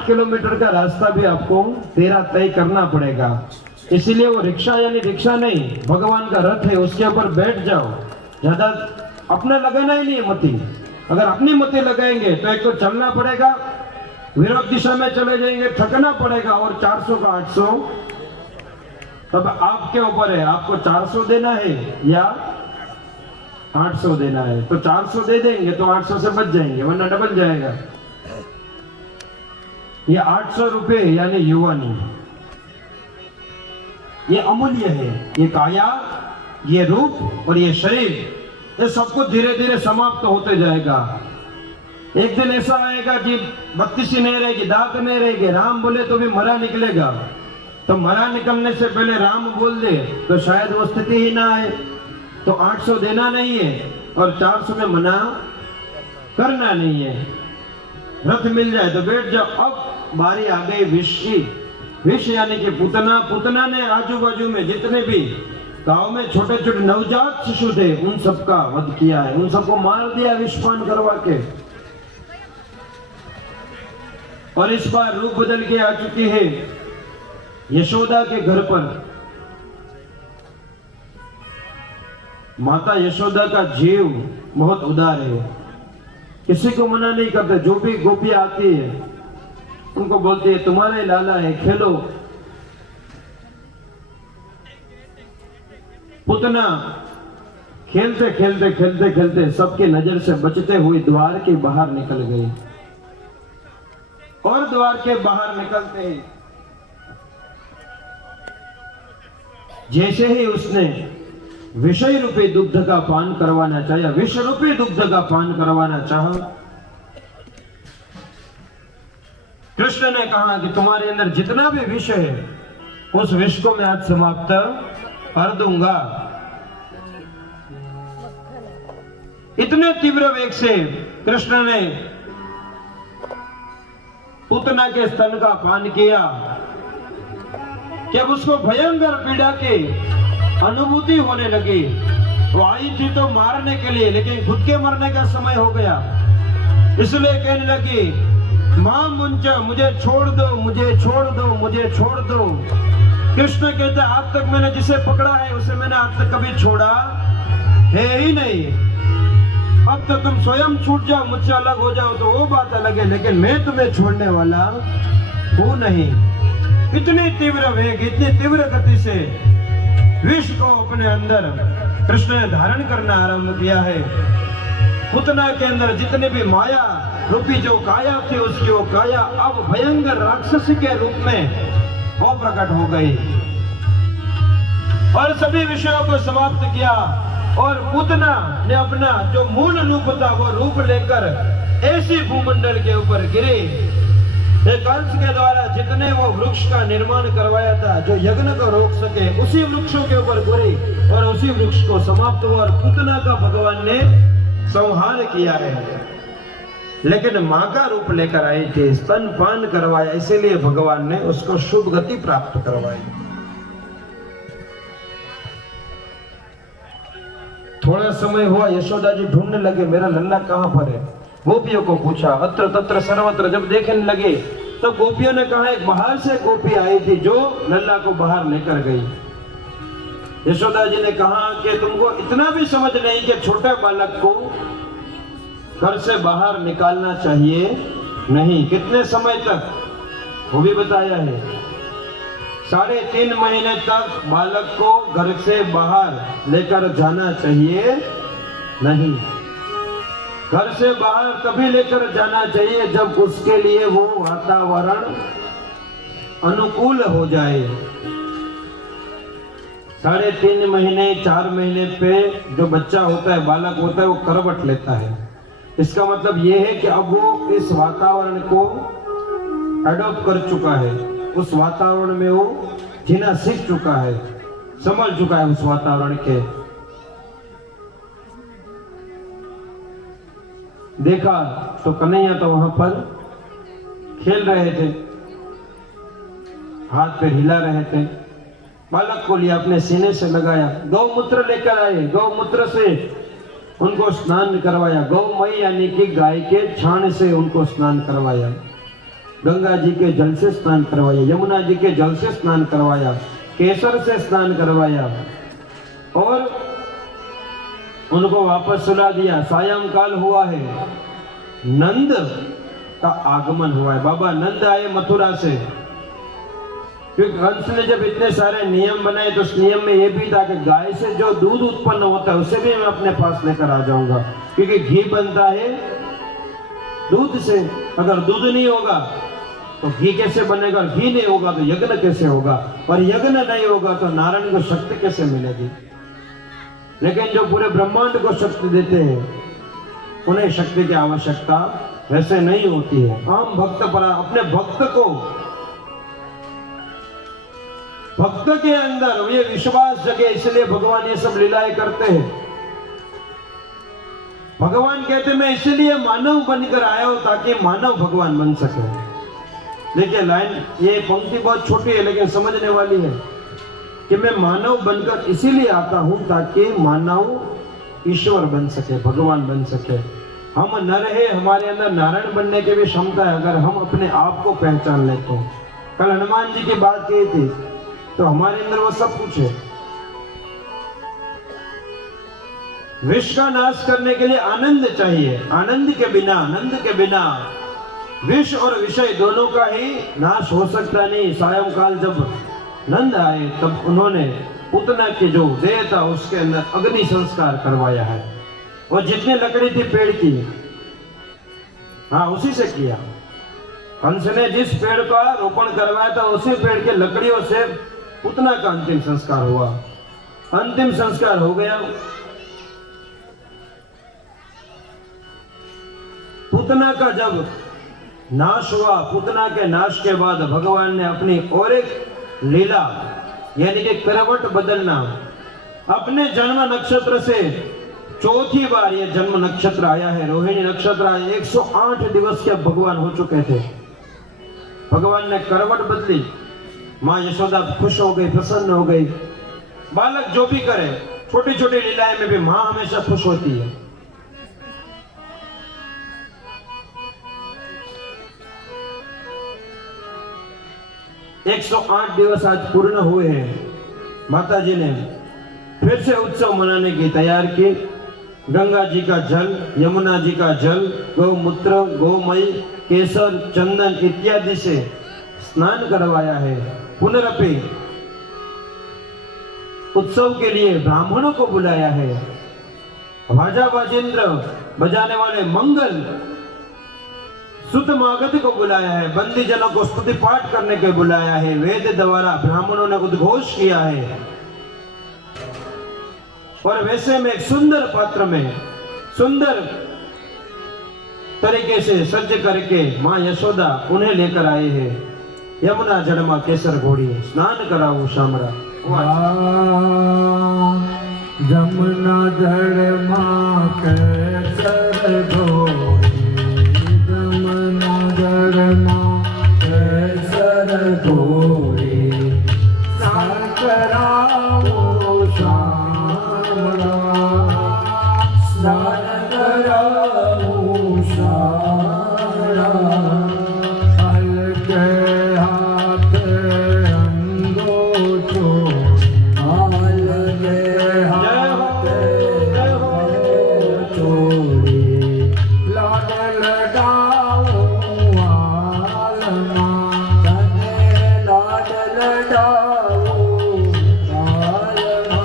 8 kilometre का रास्ता भी आपको तेरा तय करना पड़ेगा। इसीलिए वो रिक्शा यानी रिक्शा नहीं, भगवान का रथ है, उसके ऊपर बैठ जाओ। ज्यादा अपना लगाना ही नहीं है मति। अगर अपनी मति लगाएंगे तो एक तो चलना पड़ेगा, विरोध दिशा में चले जाएंगे, थकना पड़ेगा, और 400 का 800 तब आपके ऊपर है, आपको 400 देना है या 800 देना है। तो 400 दे देंगे तो 800 से बच जाएंगे, वरना डबल जाएगा। ये 800 रुपए यानी युवानी, ये अमूल्य है। ये काया, ये रूप और ये शरीर, ये सबको धीरे धीरे समाप्त होते जाएगा। एक दिन ऐसा आएगा कि बत्तीसी नहीं रहेगी, दांत नहीं रहेगी, राम बोले तो भी मरा निकलेगा। तो मरा निकलने से पहले राम बोल दे तो शायद वो स्थिति ही ना आए। तो 800 देना नहीं है और 400 में मना करना नहीं है। रथ मिल जाए तो बैठ जाओ। अब बारी आ गई विष की। विष यानी कि पुतना ने आजू बाजू में जितने भी गांव में छोटे छोटे नवजात शिशु थे उन सबका वध किया है, उन सबको मार दिया विषपान करवा के। और इस बार रूप बदल के आ चुकी है यशोदा के घर पर। माता यशोदा का जीव बहुत उदार है, किसी को मना नहीं करते। जो भी गोपी आती है उनको बोलती है तुम्हारे लाला है, खेलो। पुतना खेलते खेलते खेलते खेलते सबके नजर से बचते हुए द्वार के बाहर निकल गई। और द्वार के बाहर निकलते ही जैसे ही उसने विषय रूपी दुग्ध का पान करवाना चाहा, विष रूपी दुग्ध का पान करवाना चाहा, कृष्ण ने कहा कि तुम्हारे अंदर जितना भी विष है उस विष को मैं आज समाप्त कर दूंगा। इतने तीव्र वेग से कृष्ण ने पूतना के स्तन का पान किया कि अब उसको भयंकर पीड़ा की अनुभूति होने लगी। वो आई थी तो मारने के लिए, लेकिन खुद के मरने का समय हो गया, इसलिए कहने लगी मां मुंचा, मुझे छोड़ दो, मुझे छोड़ दो, मुझे छोड़ दो। कृष्ण कहते आज तक मैंने जिसे पकड़ा है उसे मैंने आज तक कभी छोड़ा है ही नहीं। अब तो तुम स्वयं छूट जाओ, मुझसे अलग हो जाओ तो वो बात अलग है, लेकिन मैं तुम्हें छोड़ने वाला हूं नहीं। इतनी तीव्र वेग, इतनी तीव्र गति से विष को अपने अंदर कृष्ण ने धारण करना आरंभ किया है। पुतना के अंदर जितने भी माया रूपी जो काया थी उसकी वो काया अब भयंकर राक्षसी के रूप में वो प्रकट हो गई और सभी विषयों को समाप्त किया। और पुतना ने अपना जो मूल रूप था वो रूप लेकर ऐसी भूमंडल के ऊपर गिरे। एक कंस के द्वारा जितने वो वृक्ष का निर्माण करवाया था जो यज्ञ को रोक सके, उसी वृक्षों के ऊपर गिरे और उसी वृक्ष को समाप्त हुआ और पुतना का भगवान ने संहार किया है। लेकिन मां का रूप लेकर आई थी, स्तनपान करवाया, इसीलिए भगवान ने उसको शुभ गति प्राप्त करवाई। थोड़ा समय हुआ, यशोदा जी ढूंढने लगे मेरा लल्ला कहां पर है। गोपियों को पूछा, अत्र तत्र सर्वत्र जब देखने लगे तो गोपियों ने कहा एक बाहर से गोपी आई थी जो लल्ला को बाहर लेकर गई। यशोदा जी ने कहा कि तुमको इतना भी समझ नहीं कि छोटे बालक को घर से बाहर निकालना चाहिए नहीं। कितने समय तक वो भी बताया है, 3.5 महीने तक बालक को घर से बाहर लेकर जाना चाहिए नहीं। घर से बाहर तभी लेकर जाना चाहिए जब उसके लिए वो वातावरण अनुकूल हो जाए। 3.5 महीने 4 महीने पे जो बच्चा होता है, बालक होता है, वो करवट लेता है। इसका मतलब ये है कि अब वो इस वातावरण को अडॉप्ट कर चुका है, उस वातावरण में वो जीना सीख चुका है, समझ चुका है उस वातावरण के। देखा तो कन्हैया तो वहां पर खेल रहे थे, हाथ पे हिला रहे थे। बालक को लिया अपने सीने से लगाया, गौमूत्र लेकर आए, गौमूत्र से उनको स्नान करवाया। गौ मई यानी कि गाय के छाण से उनको स्नान करवाया। गंगा जी के जल से स्नान करवाया, यमुना जी के जल से स्नान करवाया, केसर से स्नान करवाया और उनको वापस सुला दिया। सायंकाल हुआ है, नंद का आगमन हुआ है। बाबा नंद आए मथुरा से, क्योंकि कंस ने जब इतने सारे नियम बनाए तो उस नियम में यह भी था कि गाय से जो दूध उत्पन्न होता है उसे भी मैं अपने पास लेकर आ जाऊंगा, क्योंकि घी बनता है दूध से। अगर दूध नहीं होगा तो घी कैसे बनेगा, घी नहीं होगा तो यज्ञ कैसे होगा, और यज्ञ नहीं होगा तो नारायण को शक्ति कैसे मिलेगी। लेकिन जो पूरे ब्रह्मांड को शक्ति देते हैं उन्हें शक्ति की आवश्यकता वैसे नहीं होती है। आम भक्त पर अपने भक्त के अंदर ये विश्वास जगे, इसलिए भगवान ये सब लीलाएं करते हैं। भगवान कहते मैं इसलिए मानव बनकर आया हूं ताकि मानव भगवान बन सके। देखिए लाइन, ये पंक्ति बहुत छोटी है लेकिन समझने वाली है कि मैं मानव बनकर इसीलिए आता हूं ताकि मानव ईश्वर बन सके, भगवान बन सके। हम नर है, हमारे अंदर नारायण बनने की भी क्षमता है अगर हम अपने आप को पहचान ले तो। कल हनुमान जी की बात की थी, तो हमारे अंदर वो सब कुछ है। विष का नाश करने के लिए आनंद चाहिए, आनंद के बिना विष और विषय दोनों का ही नाश हो सकता नहीं। सायंकाल जब नंद आए तब उन्होंने पूतना की जो देह था उसके अंदर अग्नि संस्कार करवाया है, और जितनी लकड़ी थी पेड़ की, हाँ उसी से किया। कंस ने जिस पेड़ का रोपण करवाया था उसी पेड़ के लकड़ियों से पूतना का अंतिम संस्कार हुआ। अंतिम संस्कार हो गया। पूतना का जब नाश हुआ, पूतना के नाश के बाद भगवान ने अपनी और एक लीला यानी कि करवट बदलना, अपने जन्म नक्षत्र से चौथी बार यह जन्म नक्षत्र आया है, रोहिणी नक्षत्र आया। 108 दिवस के भगवान हो चुके थे। भगवान ने करवट बदली, मां यशोदा खुश हो गई, प्रसन्न हो गई। बालक जो भी करे, छोटी छोटी लीलाएं में भी मां हमेशा खुश होती है। एक 108 दिवस आज पूर्ण हुए हैं। माता जी ने फिर से उत्सव मनाने की तैयार की। गंगा जी का जल, यमुना जी का जल, गौमूत्र, गोमय, केसर, चंदन इत्यादि से स्नान करवाया है। पुनरपि उत्सव के लिए ब्राह्मणों को बुलाया है। बाजा बाजेंद्र बजाने वाले मंगल सुत मागध को बुलाया है। बंदी जनों को स्तुति पाठ करने के बुलाया है। वेद द्वारा ब्राह्मणों ने उद्घोष किया है। और वैसे में एक सुंदर पात्र में सुंदर तरीके से सज्ज करके मां यशोदा उन्हें लेकर आए हैं। यमुना जड़मा केसर घोड़ी स्नान कराओ शामरा। यमुना जड़मा केसर घोड़ी, यमुना जड़मा केसर घोड़ी, स्नान कराओ शामरा, स्नान कराओ शामरा। हल्के हाथ अंगूठो, हल्के हाथ चोरी, लाड लडाओ आलमा, तने लाड लडाओ आलमा।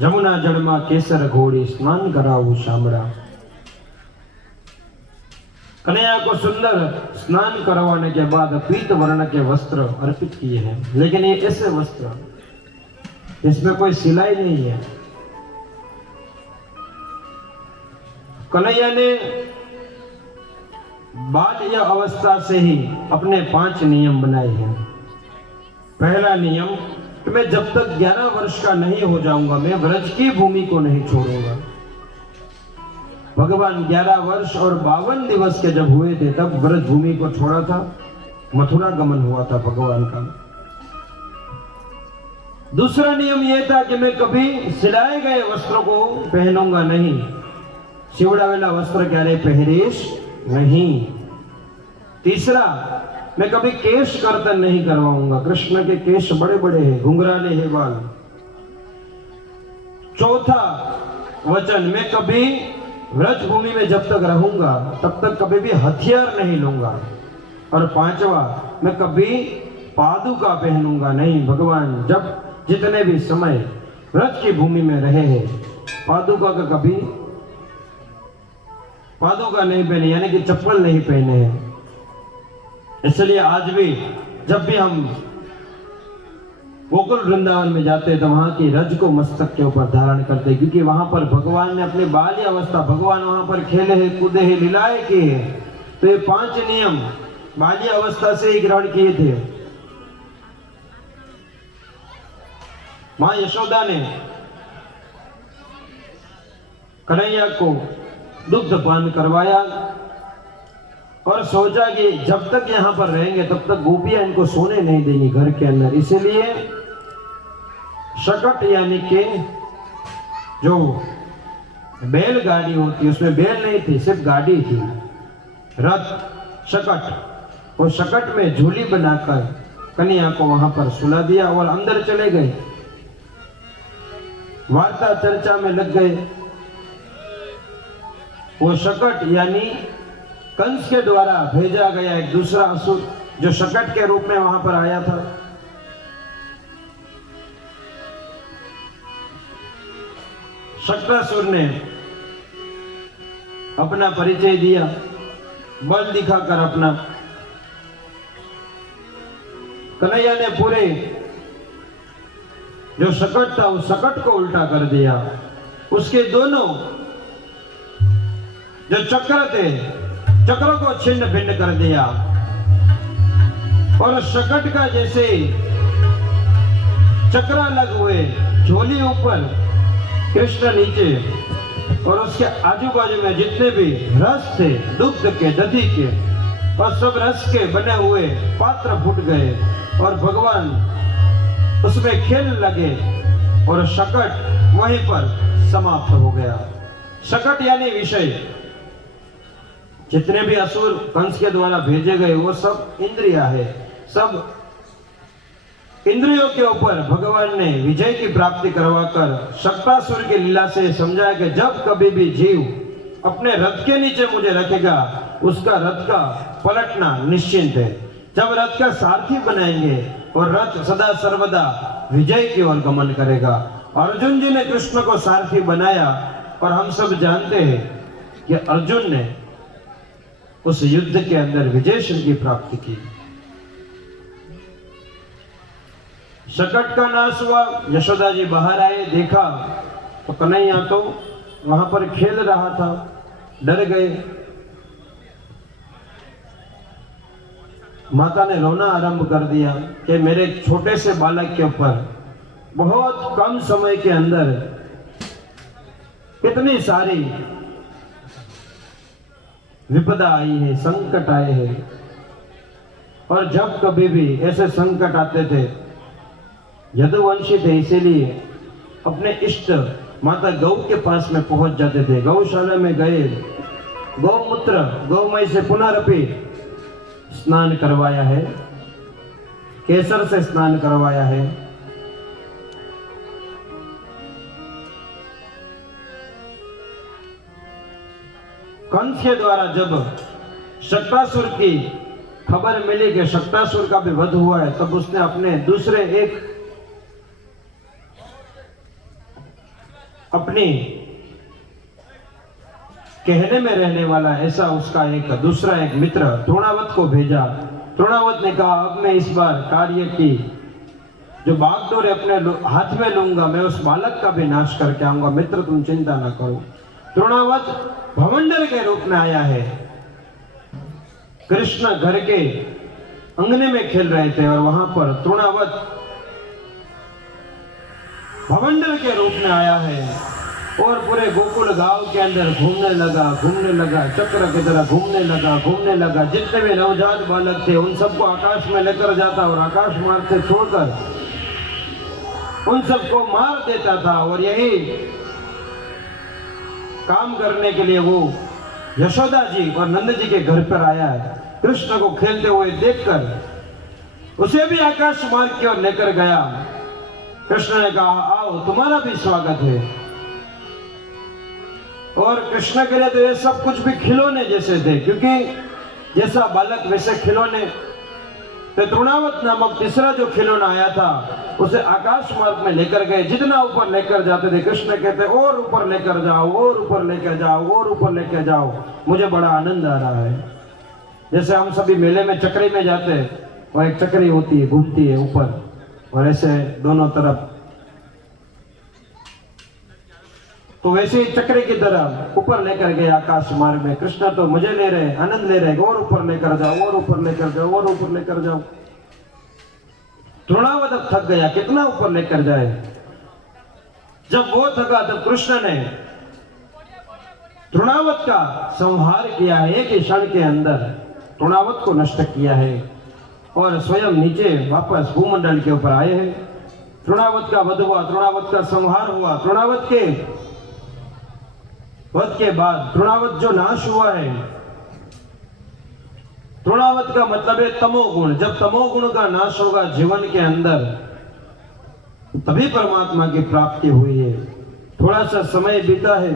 यमुना जड़मा केसर घोड़ी स्नान कराओ शामरा। कन्हैया को सुंदर स्नान करवाने के बाद पीत वर्ण के वस्त्र अर्पित किए हैं, लेकिन ये ऐसे वस्त्र इसमें कोई सिलाई नहीं है। कन्हैया ने बाल्य अवस्था से ही अपने 5 नियम बनाए हैं। पहला नियम कि मैं जब तक 11 वर्ष का नहीं हो जाऊंगा मैं व्रज की भूमि को नहीं छोड़ूंगा। भगवान 11 वर्ष और 52 दिवस के जब हुए थे तब व्रज भूमि को छोड़ा था, मथुरा गमन हुआ था भगवान का। दूसरा नियम यह था कि मैं कभी सिलाए गए वस्त्रों को पहनूंगा नहीं, सिवड़ावेला वस्त्र क्यारे पहरीश नहीं। तीसरा, मैं कभी केश कर्तन नहीं करवाऊंगा, कृष्ण के केश बड़े बड़े हैं, घुंघराले हैं बाल। चौथा वचन, मैं कभी व्रज भूमि में जब तक रहूंगा तब तक कभी भी हथियार नहीं लूंगा। और पांचवा, मैं कभी पादुका पहनूंगा नहीं। भगवान जब जितने भी समय व्रज की भूमि में रहे हैं पादुका का कभी पादुका नहीं पहने, यानी कि चप्पल नहीं पहने हैं। इसलिए आज भी जब भी हम गोकुल वृंदावन में जाते हैं तो वहां की रज को मस्तक के ऊपर धारण करते हैं, क्योंकि वहां पर भगवान ने अपनी बाल्य अवस्था, भगवान वहां पर खेले हैं, कूदे हैं, लीलाएं की है। तो ये 5 नियम बाल्य अवस्था से ही ग्रहण किए थे। मां यशोदा ने कन्हैया को दुग्ध पान करवाया और सोचा कि जब तक यहां पर रहेंगे तब तक गोपियां इनको सोने नहीं देंगी घर के अंदर। इसीलिए शकट यानी कि जो बैलगाड़ी होती है, उसमें बैल नहीं थी, सिर्फ गाड़ी थी, रथ, शकट। वो शकट में झूली बनाकर कन्या को वहां पर सुला दिया और अंदर चले गए। वार्ता चर्चा में लग गए। वो शकट यानी कंस के द्वारा भेजा गया एक दूसरा असुर जो शकट के रूप में वहां पर आया था। शक्रासुर ने अपना परिचय दिया, बल दिखाकर अपना। कन्हैया ने पूरे जो शकट था उस शकट को उल्टा कर दिया। उसके दोनों जो चक्र थे, चक्रों को छिन्न भिन्न कर दिया और शकट का जैसे चक्र अलग हुए, झोली ऊपर, कृष्ण नीचे, और उसके आजू बाजू में जितने भी रस थे, दुग्ध के, दधी के, और सब रस के बने हुए पात्र फूट गए और भगवान उसमें खेल लगे और शकट वहीं पर समाप्त हो गया। शकट यानी विषय। जितने भी असुर कंस के द्वारा भेजे गए वो सब इंद्रिया है। सब इंद्रियों के ऊपर भगवान ने विजय की प्राप्ति करवाकर शक्रासुर की लीला से समझाया कि जब कभी भी जीव अपने रथ के नीचे मुझे रखेगा उसका रथ का पलटना निश्चिंत है। जब रथ का सारथी बनाएंगे और रथ सदा सर्वदा विजय की ओर गमन करेगा। अर्जुन जी ने कृष्ण को सारथी बनाया और हम सब जानते हैं कि अर्जुन ने उस युद्ध के अंदर विजय की प्राप्ति की। शकट का नाश हुआ, यशोदा जी बाहर आए, देखा तो कन्हैया तो वहां पर खेल रहा था, डर गए। माता ने रोना आरंभ कर दिया कि मेरे छोटे से बालक के ऊपर बहुत कम समय के अंदर कितनी सारी विपदा आई है, संकट आए हैं। और जब कभी भी ऐसे संकट आते थे, यदुवंशी थे इसीलिए अपने इष्ट माता गौ के पास में पहुंच जाते थे। गौशाला में गए, गौमूत्र गौमय से पुनरपि स्नान करवाया है, केसर से स्नान करवाया है। कंस के द्वारा जब शक्रासुर की खबर मिली कि शक्रासुर का भी वध हुआ है, तब उसने अपने दूसरे एक अपनी कहने में रहने वाला ऐसा उसका एक दूसरा एक मित्र द्रोणावत को भेजा। द्रोणावत ने कहा अब मैं इस बार कार्य की जो बागडोर अपने हाथ में लूंगा, मैं उस बालक का भी नाश करके आऊंगा, मित्र तुम चिंता ना करो। द्रोणावत भवंडर के रूप में आया है। कृष्ण घर के अंगने में खेल रहे थे और वहां पर द्रोणावत भवंडर के रूप में आया है और पूरे गोकुल गांव के अंदर घूमने लगा, चक्र की तरह घूमने लगा। जितने भी नवजात बालक थे उन सबको आकाश में लेकर जाता और आकाश मार्ग से छोड़कर उन सबको मार देता था। और यही काम करने के लिए वो यशोदा जी और नंद जी के घर पर आया है। कृष्ण को खेलते हुए देखकर उसे भी आकाश मार्ग की ओर लेकर गया। कृष्ण ने कहा, आओ तुम्हारा भी स्वागत है। और कृष्ण के लिए तो ये सब कुछ भी खिलौने जैसे थे, क्योंकि जैसा बालक वैसे खिलौने। तो तृणावत नामक तीसरा जो खिलौना आया था उसे आकाश मार्ग में लेकर गए। जितना ऊपर लेकर जाते थे कृष्ण कहते, और ऊपर लेकर जाओ, और ऊपर लेकर जाओ, और ऊपर लेकर जाओ। मुझे बड़ा आनंद आ रहा है। जैसे हम सभी मेले में चक्री में जाते हैं और एक चक्री होती है, घूमती है ऊपर, और ऐसे दोनों तरफ, तो वैसे ही चक्री की तरह ऊपर लेकर गए आकाश मार्ग में। कृष्ण तो मजे ले रहे, आनंद ले रहे, और ऊपर लेकर जाओ, और ऊपर लेकर जाओ, और ऊपर लेकर जाओ। तृणावत अब थक गया, कितना ऊपर लेकर जाए। जब वो थका तब कृष्ण ने तृणावत का संहार किया है। एक ही क्षण के अंदर तृणावत को नष्ट किया है और स्वयं नीचे वापस भूमंडल के ऊपर आए हैं। तृणावत का वध हुआ, तृणावत का संहार हुआ। तृणावत के वध के बाद तृणावत जो नाश हुआ है, तृणावत का मतलब है तमोगुण। जब तमोगुण का नाश होगा जीवन के अंदर, तभी परमात्मा की प्राप्ति हुई है। थोड़ा सा समय बीता है,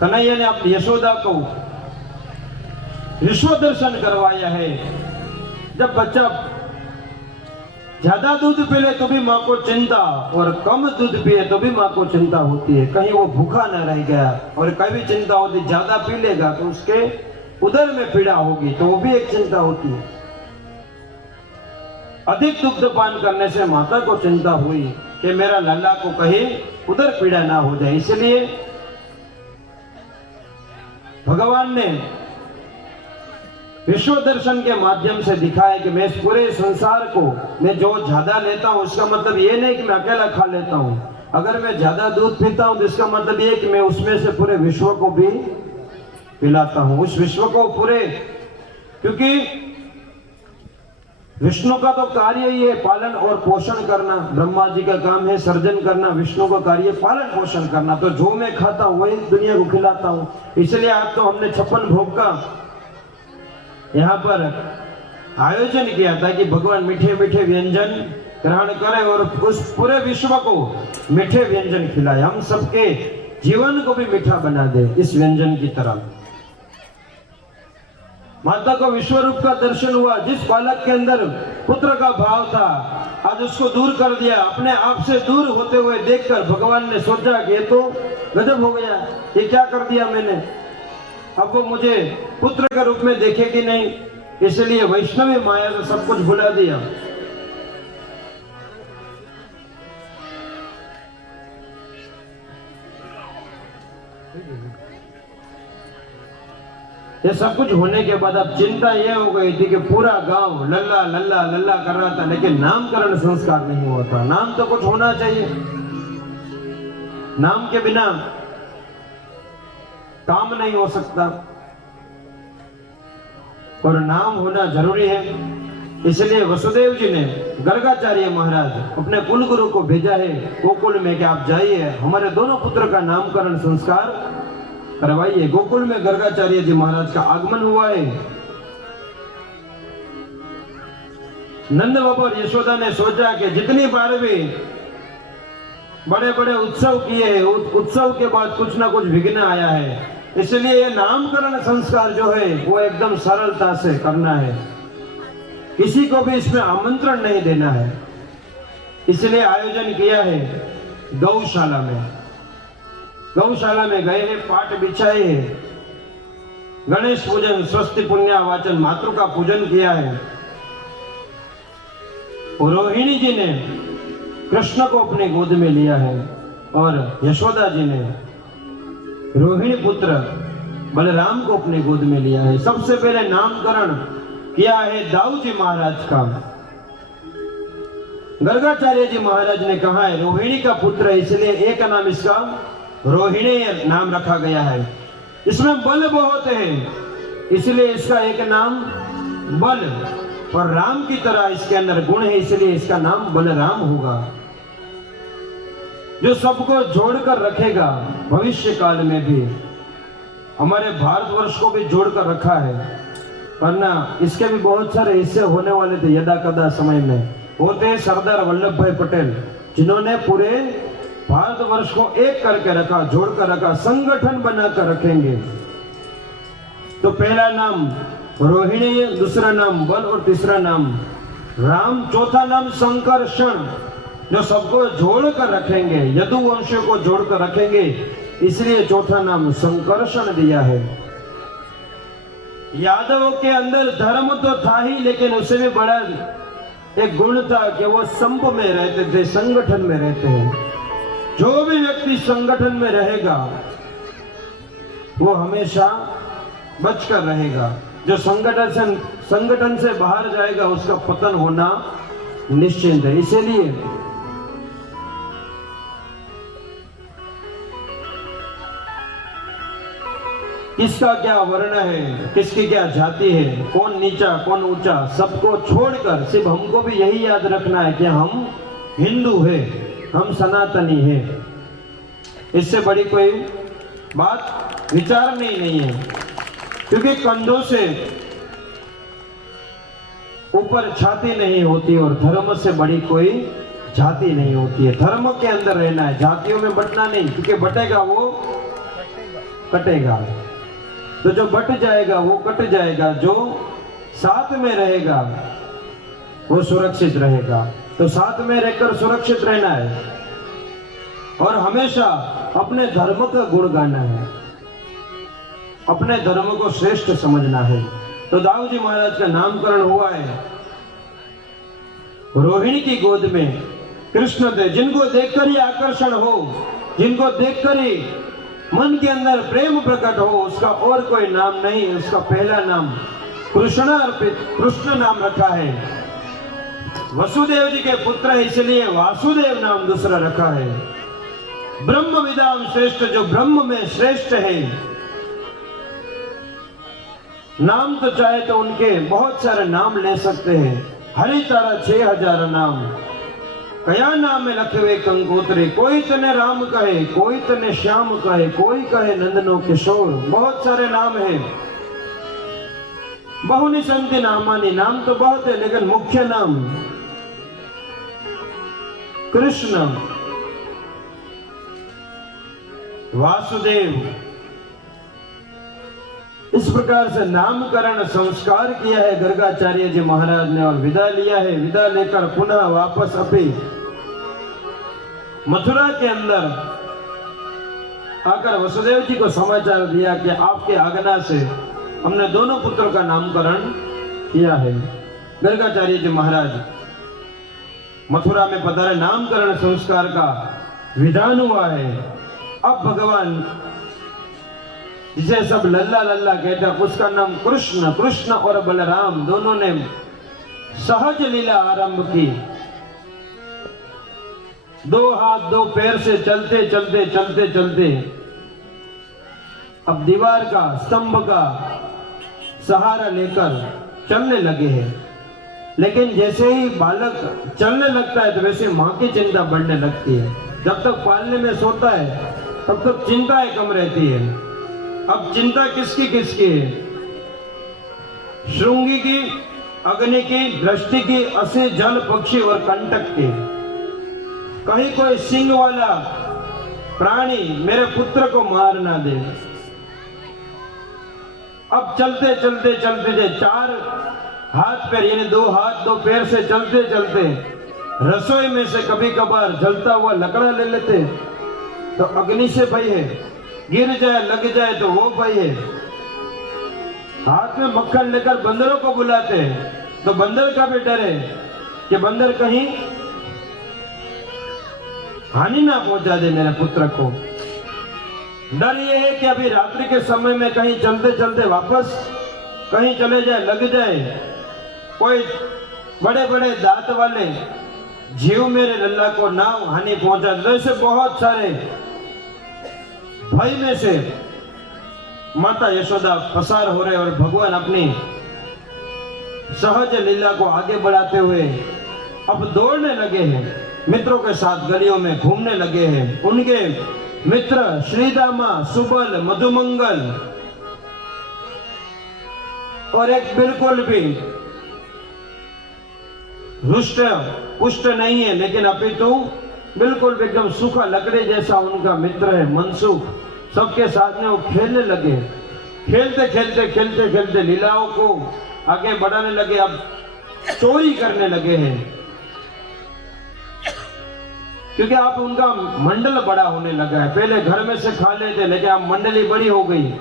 कन्हैया ने अपनी यशोदा को विश्व दर्शन करवाया है। जब बच्चा ज्यादा दूध पी ले तो भी माँ को चिंता, और कम दूध पिए तो भी माँ को चिंता होती है, कहीं वो भूखा न रह गया। और कभी चिंता होती, ज्यादा पी लेगा तो उसके उदर में पीड़ा होगी, तो वो भी एक चिंता होती है। अधिक दुग्ध पान करने से माता को चिंता हुई कि मेरा लल्ला को कहीं उदर पीड़ा ना हो जाए। इसलिए भगवान ने विश्व दर्शन के माध्यम से दिखाया कि मैं इस पूरे संसार को, मैं जो ज्यादा लेता हूं उसका मतलब ये नहीं कि मैं अकेला खा लेता हूं। अगर मैं ज्यादा दूध पीता हूं तो इसका मतलब ये कि मैं उसमें से पूरे विश्व को भी पिलाता हूं। उस विश्व को पूरे, क्योंकि विष्णु का तो कार्य ही है पालन और पोषण करना। ब्रह्मा जी का काम है सर्जन करना, विष्णु का कार्य पालन पोषण करना। तो जो मैं खाता हूं वही दुनिया को खिलाता हूं। इसलिए आज तो हमने 56 भोग का यहाँ पर आयोजन किया था कि भगवान मीठे मीठे व्यंजन ग्रहण करें और उस पूरे विश्व को मीठे व्यंजन खिलाए। हम सबके जीवन को भी मीठा बना दे इस व्यंजन की तरह। माता को विश्व रूप का दर्शन हुआ। जिस बालक के अंदर पुत्र का भाव था, आज उसको दूर कर दिया। अपने आप से दूर होते हुए देखकर भगवान ने सोचा कि ये तो गजब हो गया, ये क्या कर दिया मैंने। अब वो मुझे पुत्र के रूप में देखेगी नहीं, इसलिए वैष्णवी माया से सब कुछ भुला दिया। ये सब कुछ होने के बाद अब चिंता ये हो गई थी कि पूरा गांव लल्ला लल्ला लल्ला कर रहा था, लेकिन नामकरण संस्कार नहीं हुआ था। नाम तो कुछ होना चाहिए, नाम के बिना काम नहीं हो सकता और नाम होना जरूरी है। इसलिए वसुदेव जी ने गर्गाचार्य महाराज अपने कुल गुरु को भेजा है गोकुल में कि आप जाइए हमारे दोनों पुत्र का नामकरण संस्कार करवाइए। गोकुल में गर्गाचार्य जी महाराज का आगमन हुआ है। नंद बाबा और यशोदा ने सोचा कि जितनी बार भी बड़े बड़े उत्सव किए हैं, उत्सव के बाद कुछ ना कुछ विघ्न आया है, इसलिए ये नामकरण संस्कार जो है वो एकदम सरलता से करना है, किसी को भी इसमें आमंत्रण नहीं देना है। इसलिए आयोजन किया है गौशाला में। गौशाला में गए हैं, पाठ बिछाए हैं, गणेश पूजन, स्वस्ति पुण्य वाचन, मातृ का पूजन किया है। रोहिणी जी ने कृष्ण को अपने गोद में लिया है और यशोदा जी ने रोहिणी पुत्र बलराम को अपने गोद में लिया है। सबसे पहले नामकरण किया है दाऊ जी महाराज का। गर्गाचार्य जी महाराज ने कहा है रोहिणी का पुत्र है, इसलिए एक नाम इसका रोहिणी नाम रखा गया है। इसमें बल बहुत है, इसलिए इसका एक नाम बल। और राम की तरह इसके अंदर गुण है, इसलिए इसका नाम बलराम होगा, जो सबको जोड़कर रखेगा। भविष्य काल में भी हमारे भारतवर्ष को भी जोड़कर रखा है, वरना इसके भी बहुत सारे हिस्से होने वाले थे यदा कदा समय में। होते हैं सरदार वल्लभ भाई पटेल, जिन्होंने पूरे भारतवर्ष को एक करके रखा, जोड़कर रखा, संगठन बनाकर रखेंगे। तो पहला नाम रोहिणी, दूसरा नाम बल और तीसरा नाम राम, चौथा नाम संकर्षण, जो सबको जोड़कर रखेंगे, यदुवंशियों को जोड़कर रखेंगे, इसलिए चौथा नाम संकर्षण दिया है। यादवों के अंदर धर्म तो था ही, लेकिन उससे भी बड़ा एक गुण था कि वो संप में रहते थे, संगठन में रहते हैं। जो भी व्यक्ति संगठन में रहेगा वो हमेशा बचकर रहेगा, जो संगठन से बाहर जाएगा उसका पतन होना निश्चित है। इसीलिए किसका क्या वर्ण है, किसकी क्या जाति है, कौन नीचा कौन ऊंचा, सबको छोड़कर सिर्फ हमको भी यही याद रखना है कि हम हिंदू हैं, हम सनातनी हैं। इससे बड़ी कोई बात विचारनी नहीं है, क्योंकि कंधों से ऊपर छाती नहीं होती और धर्म से बड़ी कोई जाति नहीं होती है। धर्म के अंदर रहना है, जातियों में बंटना नहीं, क्योंकि बटेगा वो कटेगा। तो जो बट जाएगा वो कट जाएगा, जो साथ में रहेगा वो सुरक्षित रहेगा। तो साथ में रहकर सुरक्षित रहना है और हमेशा अपने धर्म का गुण गाना है, अपने धर्म को श्रेष्ठ समझना है। तो दाऊ जी महाराज का नामकरण हुआ है, रोहिणी की गोद में कृष्ण थे, जिनको देखकर ही आकर्षण हो, जिनको देखकर ही मन के अंदर प्रेम प्रकट हो, उसका और कोई नाम नहीं, उसका पहला नाम कृष्ण अर्पित, कृष्ण नाम रखा है। वसुदेव जी के पुत्र है, इसलिए वासुदेव नाम दूसरा रखा है। ब्रह्म विदाम श्रेष्ठ, जो ब्रह्म में श्रेष्ठ है। नाम तो चाहे तो उनके बहुत सारे नाम ले सकते हैं, हरि तारा 6000 नाम, कया नाम में लखे हुए कंकोत्रे, कोई तने राम कहे, कोई तने श्याम कहे, कोई कहे नंदनो किशोर, बहुत सारे नाम हैं। बहुनी संति नामानी, नाम तो बहुत है, लेकिन मुख्य नाम कृष्ण, वासुदेव। इस प्रकार से नामकरण संस्कार किया है गर्गाचार्य जी महाराज ने और विदा लिया है। विदा लेकर पुनः वापस अपनी मथुरा के अंदर आकर वसुदेव जी को समाचार दिया कि आपके आज्ञा से हमने दोनों पुत्रों का नामकरण किया है। गर्गाचार्य जी महाराज मथुरा में पधारे, नामकरण संस्कार का विधान हुआ है। अब भगवान जिसे सब लल्ला लल्ला कहते हैं, उसका नाम कृष्ण, कृष्ण और बलराम दोनों ने सहज लीला आरंभ की। 2 हाथ 2 पैर से चलते चलते चलते चलते अब दीवार का, स्तंभ का सहारा लेकर चलने लगे हैं। लेकिन जैसे ही बालक चलने लगता है तो वैसे मां की चिंता बढ़ने लगती है। जब तक पालने में सोता है तब तक चिंताएं कम रहती है। अब चिंता किसकी किसकी है? श्रृंगी की, अग्नि की, दृष्टि की, असे, जल, पक्षी और कंटक की। कहीं कोई सिंह वाला प्राणी मेरे पुत्र को मार ना दे। अब चलते चलते चलते 4 हाथ पैर यानी 2 हाथ 2 पैर से चलते चलते रसोई में से कभी कभार जलता हुआ लकड़ा ले लेते तो अग्नि से भय है, गिर जाए लग जाए तो वो भय है। हाथ में मक्खन लेकर बंदरों को बुलाते हैं तो बंदर का भी डर है कि बंदर कहीं हानि ना पहुंचा दे मेरे पुत्र को। डर ये है कि अभी रात्रि के समय में कहीं चलते चलते वापस कहीं चले जाए, लग जाए, कोई बड़े बड़े दांत वाले जीव मेरे लल्ला को ना हानि पहुंचा दे। ऐसे बहुत सारे भय में से माता यशोदा पसार हो रहे और भगवान अपनी सहज लीला को आगे बढ़ाते हुए अब दौड़ने लगे हैं, मित्रों के साथ गलियों में घूमने लगे हैं। उनके मित्र श्रीदामा, सुबल, मधुमंगल और एक बिल्कुल भी रुष्ट पुष्ट नहीं है, लेकिन अपितु बिल्कुल भी एकदम सूखा लकड़ी जैसा उनका मित्र है मनसुख। सबके साथ में वो खेलने लगे, खेलते खेलते खेलते खेलते लीलाओं को आगे बढ़ाने लगे। अब चोरी करने लगे हैं, क्योंकि अब उनका मंडल बड़ा होने लगा है। पहले घर में से खा लेते, लेकिन अब मंडली बड़ी हो गई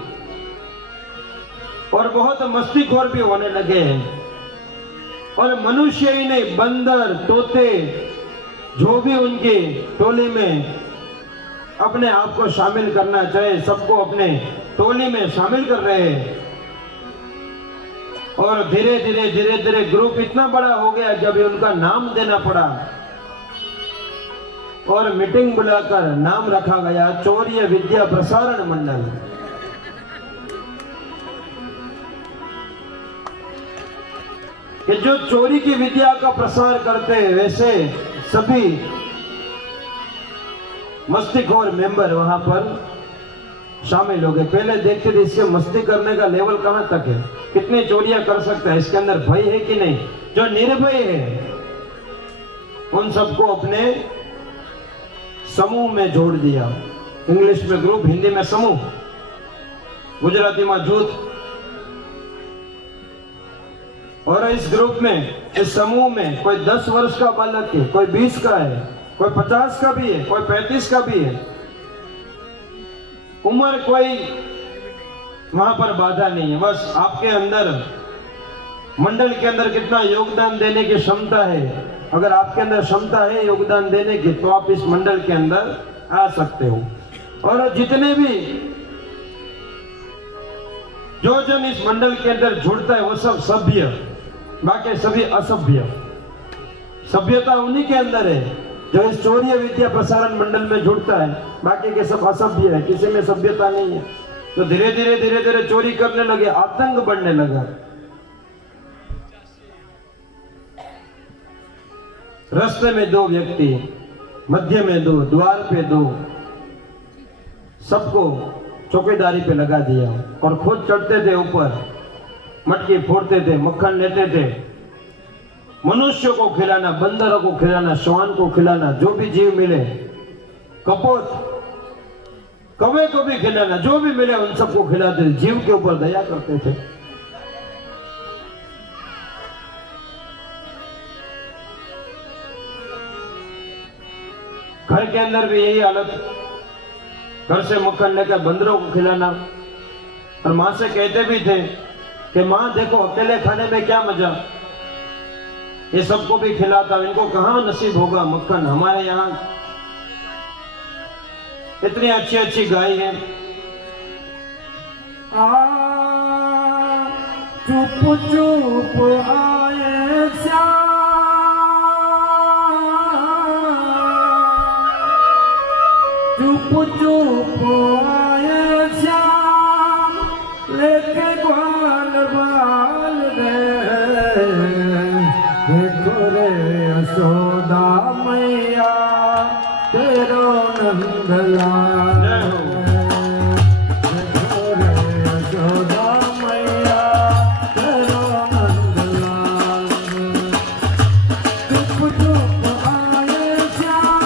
और बहुत मस्तीखोर भी होने लगे हैं। और मनुष्य ही नहीं, बंदर, तोते, जो भी उनकी टोली में अपने आप को शामिल करना चाहे, सबको अपने टोली में शामिल कर रहे हैं। और धीरे धीरे ग्रुप इतना बड़ा हो गया कि अभी उनका नाम देना पड़ा और मीटिंग बुलाकर नाम रखा गया चौर्य विद्या प्रसारण मंडल। कि जो चोरी की विद्या का प्रसार करते हैं, वैसे सभी मस्तीखोर मेंबर वहां पर शामिल हो गए। पहले देखते थे इससे मस्ती करने का लेवल कहां तक है, कितनी चोरियां कर सकता है, इसके अंदर भय है कि नहीं। जो निर्भय है उन सबको अपने समूह में जोड़ दिया। इंग्लिश में ग्रुप, हिंदी में समूह, गुजराती में जूथ। और इस ग्रुप में, इस समूह में कोई 10 वर्ष का बालक है, कोई 20 का है, कोई 50 का भी है, कोई 35 का भी है। उम्र कोई वहां पर बाधा नहीं है। बस आपके अंदर, मंडल के अंदर कितना योगदान देने की क्षमता है। अगर आपके अंदर क्षमता है योगदान देने की, तो आप इस मंडल के अंदर आ सकते हो। और जितने भी जो जन इस मंडल के अंदर जुड़ता है वो सब सभ्य, बाकी सभी असभ्य। सभ्यता उन्हीं के अंदर है जो इस चौर्य विद्या प्रसारण मंडल में जुड़ता है, बाकी के सब असभ्य है, किसी में सभ्यता नहीं है। तो धीरे धीरे चोरी करने लगे, आतंक बढ़ने लगा। रास्ते में 2 व्यक्ति, मध्य में 2, द्वार पे 2, सबको चौकीदारी पे लगा दिया और खुद चढ़ते थे ऊपर, मटकी फोड़ते थे, मक्खन लेते थे। मनुष्य को खिलाना, बंदरों को खिलाना, श्वान को खिलाना, जो भी जीव मिले, कपोत, कौवे को भी खिलाना, जो भी मिले उन सबको खिलाते थे। जीव के ऊपर दया करते थे। घर के अंदर भी यही हालत, घर से मक्खन लेकर बंदरों को खिलाना। और माँ से कहते भी थे कि माँ देखो अकेले खाने में क्या मजा, ये सबको भी खिलाता, इनको कहाँ नसीब होगा मक्खन। हमारे यहाँ इतनी अच्छी अच्छी गाय है। चुप चुप आए श्याम, चुप चुप आए श्याम, लेके ग्वाल बाल रे, देखो रे यशोदा मैया तेरो नंदलाल। देखो रे यशोदा मैया तेरो नंदलाल। चुप चुप आए श्याम,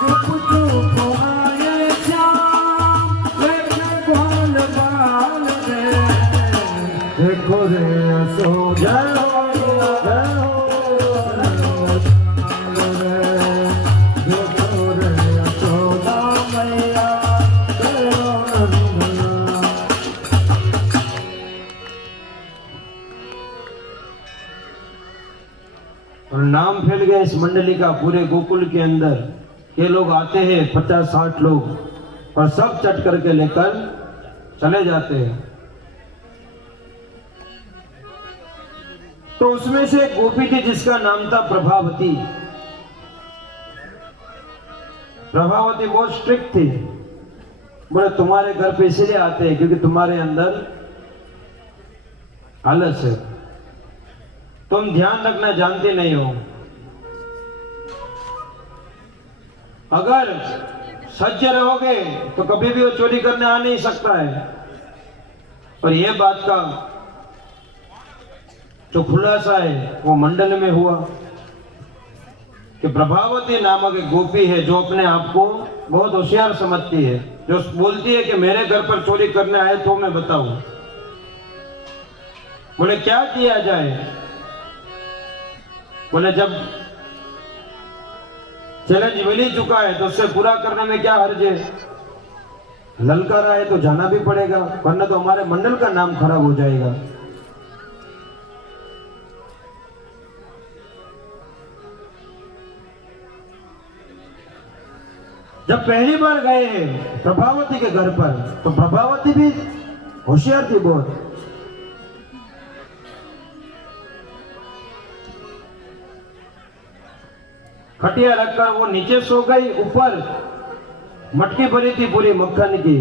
चुप चुप आए श्याम, लेके ग्वाल बाल रे, देखो रे यशोदा और नाम फैल गया इस मंडली का पूरे गोकुल के अंदर। ये लोग आते हैं 50-60 लोग और सब चट करके लेकर चले जाते हैं। तो उसमें से एक गोपी थी जिसका नाम था प्रभावती। प्रभावती बहुत स्ट्रिक्ट थी, बोले तुम्हारे घर पे इसलिए आते हैं क्योंकि तुम्हारे अंदर आलस है, तुम ध्यान रखना जानते नहीं हो। अगर सच्चे रहोगे तो कभी भी वो चोरी करने आ नहीं सकता है। और ये बात का जो खुलासा है वो मंडल में हुआ कि प्रभावती नामक एक गोपी है जो अपने आप को बहुत होशियार समझती है, जो बोलती है कि मेरे घर पर चोरी करने आए तो मैं बताऊं। बोले क्या किया जाए? बोले जब चैलेंज मिल ही चुका है तो उससे पूरा करने में क्या हर्ज है? ललकारा है तो जाना भी पड़ेगा, वरना तो हमारे मंडल का नाम खराब हो जाएगा। जब पहली बार गए हैं प्रभावती के घर पर तो प्रभावती भी होशियार थी बहुत। खटिया रखकर वो नीचे सो गई, ऊपर मटकी भरी थी पूरी मक्खन की,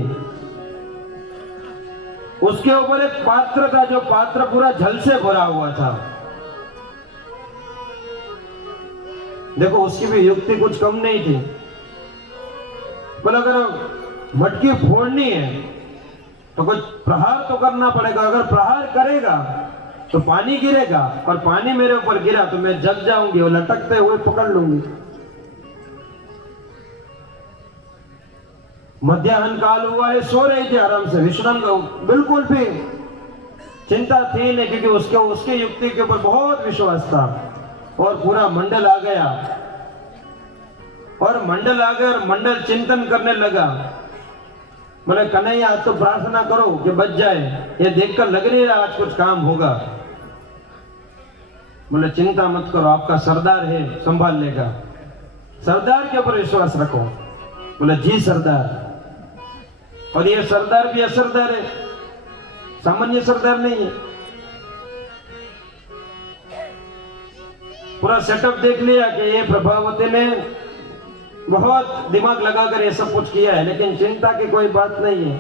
उसके ऊपर एक पात्र था जो पात्र पूरा जल से भरा हुआ था। देखो उसकी भी युक्ति कुछ कम नहीं थी। पर अगर मटकी फोड़नी है तो कुछ प्रहार तो करना पड़ेगा, अगर प्रहार करेगा तो पानी गिरेगा और पानी मेरे ऊपर गिरा तो मैं जग जाऊंगी और लटकते हुए पकड़ लूंगी। मध्याह्न काल हुआ है, सो रही थी आराम से, विश्राम का बिल्कुल भी चिंता थी नहीं क्योंकि उसके युक्ति के ऊपर बहुत विश्वास था। और पूरा मंडल आ गया और मंडल चिंतन करने लगा। बोले कन्हैया आज तो प्रार्थना करो कि बच जाए, ये देखकर लग नहीं रहा आज कुछ काम होगा। बोले चिंता मत करो, आपका सरदार है संभाल लेगा, सरदार के ऊपर विश्वास रखो। बोले जी सरदार। और ये सरदार भी असरदार है, सामान्य सरदार नहीं है। पूरा सेटअप देख लिया कि ये प्रभावती ने बहुत दिमाग लगाकर ये सब कुछ किया है, लेकिन चिंता की कोई बात नहीं है।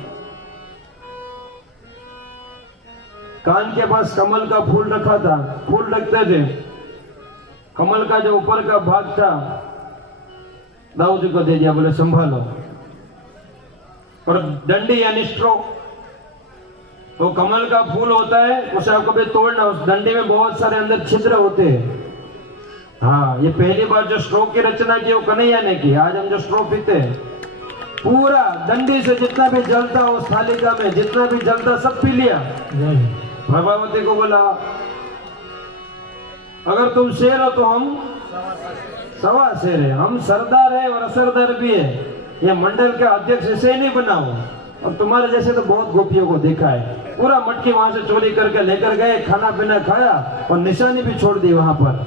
कान के पास कमल का फूल रखा था, फूल रखते थे, कमल का जो ऊपर का भाग था दाऊ जी को दे दिया, बोले संभालो। और डंडी यानी स्ट्रो, तो कमल का फूल होता है उसे आपको भी तोड़ना, उस डंडी में बहुत सारे अंदर छिद्र होते हैं। हाँ, ये पहली बार जो स्ट्रो की रचना की वो कन्हैया ने की। आज हम जो स्ट्रो पीते हैं पूरा डंडी से जितना भी जलता उस थालिका में जितना भी जलता सब पी लिया। प्रभावती को बोला अगर तुम शेर हो तो हम सवा शेर है, हम सरदार है और असरदार भी है। ये मंडल के अध्यक्ष इसे नहीं बनाओ। और तुम्हारे जैसे तो बहुत गोपियों को देखा है, पूरा मटकी वहां से चोरी करके लेकर गए, खाना पीना खाया और निशानी भी छोड़ दी वहां पर।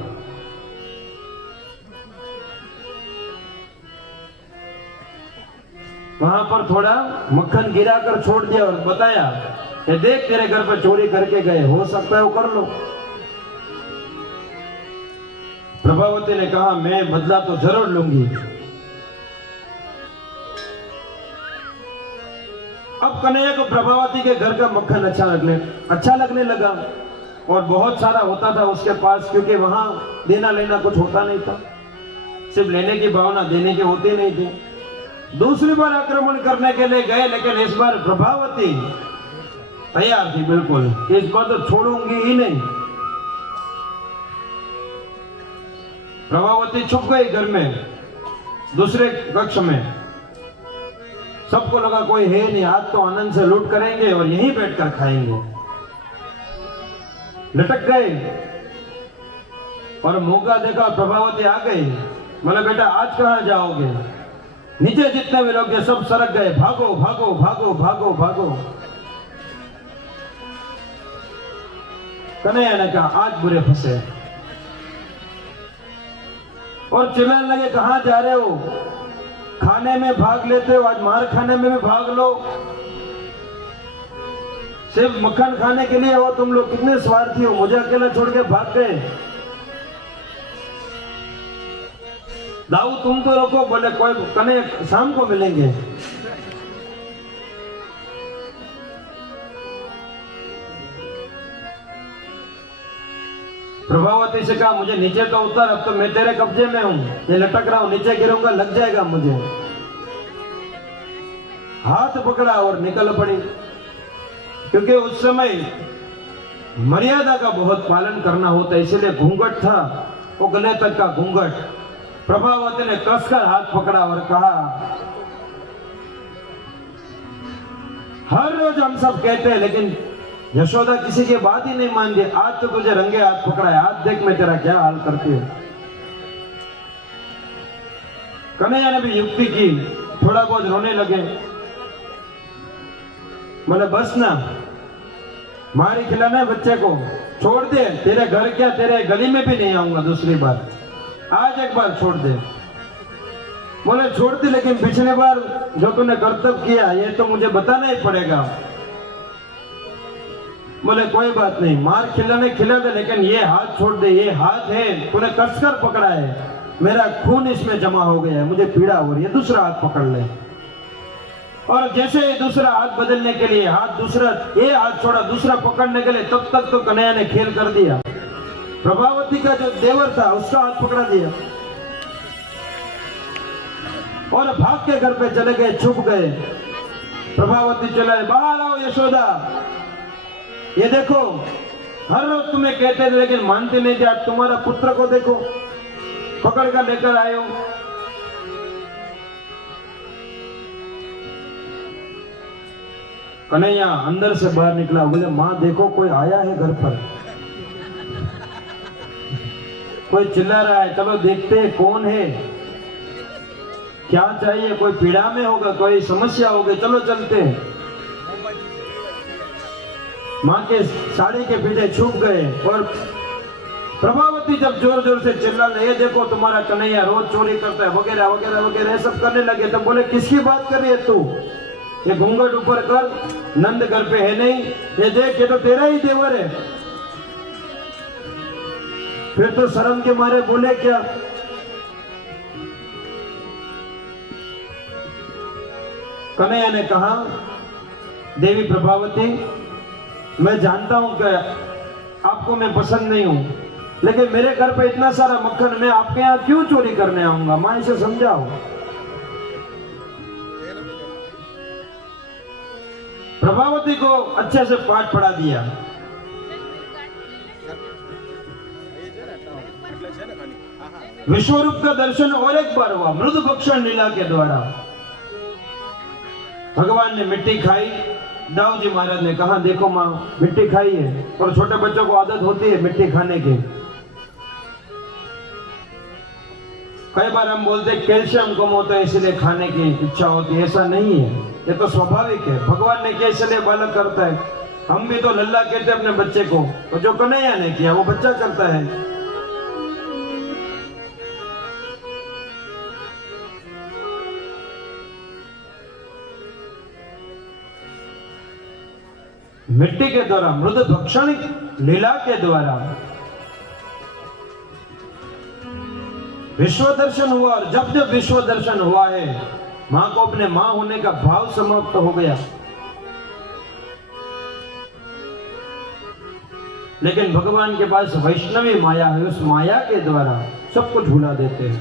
वहां पर थोड़ा मक्खन गिरा कर छोड़ दिया और बताया कि देख तेरे घर पर चोरी करके गए, हो सकता है वो कर लो। प्रभावती ने कहा मैं बदला तो जरूर लूंगी। अब कन्हैया को प्रभावती के घर का मक्खन अच्छा लगने लगा और बहुत सारा होता था उसके पास, क्योंकि वहां देना लेना कुछ होता नहीं था, सिर्फ लेने की भावना, देने के होते नहीं थे। दूसरी बार आक्रमण करने के लिए गए, लेकिन इस बार प्रभावती तैयार थी बिल्कुल, इस बार तो छोड़ूंगी ही नहीं। प्रभावती छुप गई घर में, दूसरे कक्ष में। सबको लगा कोई है नहीं, आज तो आनंद से लूट करेंगे और यहीं बैठकर खाएंगे। लटक गए और मौका देखा, प्रभावती आ गई। बोला बेटा आज कहां जाओगे? नीचे जितने भी लोग सब सरक गए, भागो भागो भागो भागो भागो। कन्हैया ने कहा आज बुरे फंसे और चिल्लाने लगे कहां जा रहे हो? खाने में भाग लेते हो, आज मार खाने में भी भाग लो। सिर्फ मक्खन खाने के लिए हो तुम लोग, कितने स्वार्थी हो, मुझे अकेला छोड़ के भाग गए। दाऊ तुम तो रोको। बोले कोई कन्हैया शाम को मिलेंगे। प्रभावती से कहा मुझे नीचे तो उतर, अब तो मैं तेरे कब्जे में हूं, ये लटक रहा हूं, नीचे गिरूंगा लग जाएगा मुझे। हाथ पकड़ा और निकल पड़ी, क्योंकि उस समय मर्यादा का बहुत पालन करना होता है, इसलिए घूंघट था वो गले तक का घूंघट। प्रभावती ने कसकर हाथ पकड़ा और कहा, हर रोज हम सब कहते हैं लेकिन यशोदा किसी की बात ही नहीं मानती, आज तो तुझे रंगे हाथ पकड़ा है, आज देख मैं तेरा क्या हाल करती हूं। कन्हैया ने भी युक्ति की, थोड़ा बहुत रोने लगे। बोले बस ना, मारी खिलाना है बच्चे को, छोड़ दे, तेरे घर क्या तेरे गली में भी नहीं आऊंगा दूसरी बार, आज एक बार छोड़ दे। बोले छोड़ दे, लेकिन पिछले बार जो तूने कर्तव्य किया ये तो मुझे बताना ही पड़ेगा। बोले कोई बात नहीं, मार खिलाने खिला दे, लेकिन ये हाथ छोड़ दे, ये हाथ है तूने कसकर पकड़ा है, मेरा खून इसमें जमा हो गया है, मुझे पीड़ा हो रही है, दूसरा हाथ पकड़ ले। और जैसे दूसरा हाथ बदलने के लिए हाथ दूसरा, ये हाथ छोड़ा दूसरा पकड़ने के लिए, तब तक तो कन्हैया ने खेल कर दिया। प्रभावती का जो देवर था उसका हाथ पकड़ा दिया और भाग के घर पे चले गए, छुप गए। प्रभावती चले, बाहर आओ यशोदा, ये देखो हर रोज तुम्हें कहते थे लेकिन मानते नहीं थे, आज तुम्हारा पुत्र को देखो पकड़ कर लेकर आए हो। कन्हैया अंदर से बाहर निकला, बोले माँ देखो कोई आया है घर पर, कोई चिल्ला रहा है, चलो देखते हैं कौन है, क्या चाहिए, कोई पीड़ा में होगा, कोई समस्या होगी, चलो चलते हैं। माँ के साड़ी के पीछे छुप गए और प्रभावती जब जोर जोर से चिल्ला रहे, ये देखो तुम्हारा कन्हैया रोज चोरी करता है वगैरह वगैरह वगैरह सब करने लगे। तो बोले किसकी बात कर रही है तू, ये घूंघट ऊपर कर, नंद घर पे है नहीं, ये देख ये तो तेरा ही देवर है। फिर तो शर्म के मारे बोले क्या, कन्हैया ने कहा देवी प्रभावती मैं जानता हूं कि आपको मैं पसंद नहीं हूं, लेकिन मेरे घर पे इतना सारा मक्खन मैं आपके यहाँ क्यों चोरी करने आऊंगा, मां इसे समझाओ। प्रभावती को अच्छे से पाठ पढ़ा दिया। विश्वरूप का दर्शन और एक बार हुआ मृदु भक्षण लीला के द्वारा। भगवान ने मिट्टी खाई, दाऊ जी महाराज ने कहा देखो माँ मिट्टी खाई है, और छोटे बच्चों को आदत होती है मिट्टी खाने की। कई बार हम बोलते हैं कैल्शियम कम होता है इसलिए खाने की इच्छा होती है, ऐसा नहीं है, ये तो स्वाभाविक है, भगवान ने किया इसलिए बालक करता है। हम भी तो लल्ला कहते हैं अपने बच्चे को, तो जो कन्हैया ने किया वो बच्चा करता है। मिट्टी के द्वारा मृद भक्षण लीला के द्वारा विश्व दर्शन हुआ, और जब जब विश्व दर्शन हुआ है मां को अपने मां होने का भाव समाप्त हो गया। लेकिन भगवान के पास वैष्णवी माया है, उस माया के द्वारा सब कुछ भुला देते हैं।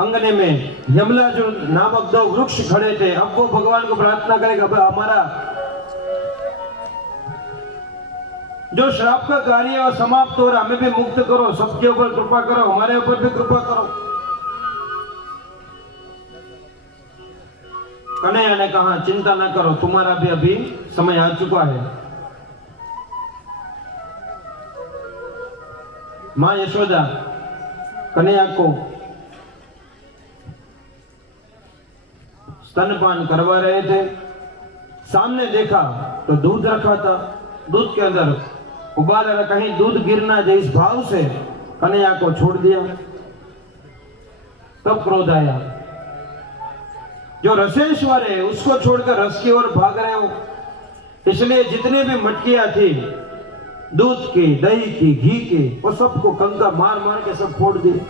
अंगने में यमला जो नामक दो वृक्ष खड़े थे, अब वो भगवान को प्रार्थना करेगा हमारा जो श्राप का कार्य और समाप्त हो रहा हमें भी मुक्त करो, सबके ऊपर कृपा करो, हमारे ऊपर भी कृपा करो। कन्हैया ने कहा चिंता न करो, तुम्हारा भी अभी समय आ चुका है। मां यशोदा कन्हैया को स्तनपान करवा रहे थे, सामने देखा तो दूध रखा था, दूध के अंदर उबाल रहा, कहीं दूध गिरना जाए इस भाव से कन्हैया को छोड़ दिया। तब क्रोध आया, जो रसेश्वर है उसको छोड़कर रस की ओर भाग रहे हो, इसलिए जितने भी मटकियां थी दूध की, दही की, घी के, वो सबको कंका मार मार के सब फोड़ दिए,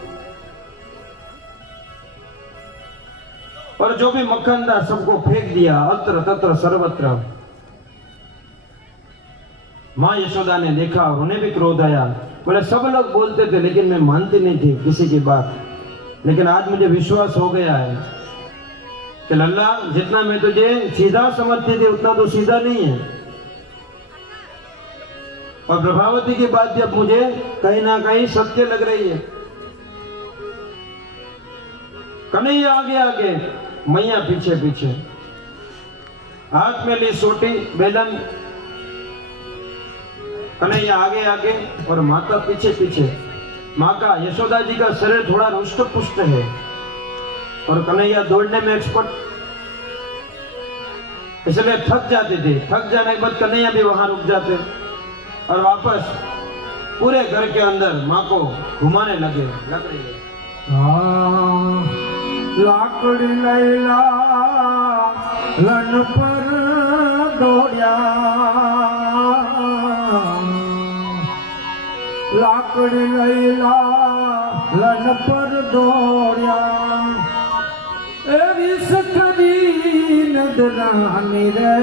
और जो भी मक्खन था सबको फेंक दिया अत्र तत्र सर्वत्र। माँ यशोदा ने देखा और उन्हें भी क्रोध आया। बोले सब लोग बोलते थे लेकिन मैं मानती नहीं थी किसी की बात, लेकिन आज मुझे विश्वास हो गया है कि लल्ला जितना मैं तुझे सीधा समझती थी उतना तो सीधा नहीं है। और प्रभावती की बात भी अब मुझे कहीं ना कहीं सत्य लग रही है। कन्हैया आगे आगे, मैया पीछे पीछे, हाथ में ली सोटी बेलन, कन्हैया आगे आगे और माता पीछे पीछे। माँ का यशोदा जी का शरीर थोड़ा रुष्ट पुष्ट है और कन्हैया दौड़ने में एक्सपर्ट, इसलिए थक जाते थे। थक जाने के बाद कन्हैया भी वहां रुक जाते और वापस पूरे घर के अंदर माँ को घुमाने लगे। लाकड़ी लैला लन पर दौड़िया, लाकड़ी लैला लन पर दौड़िया, एवी सकरी नदरानी रे,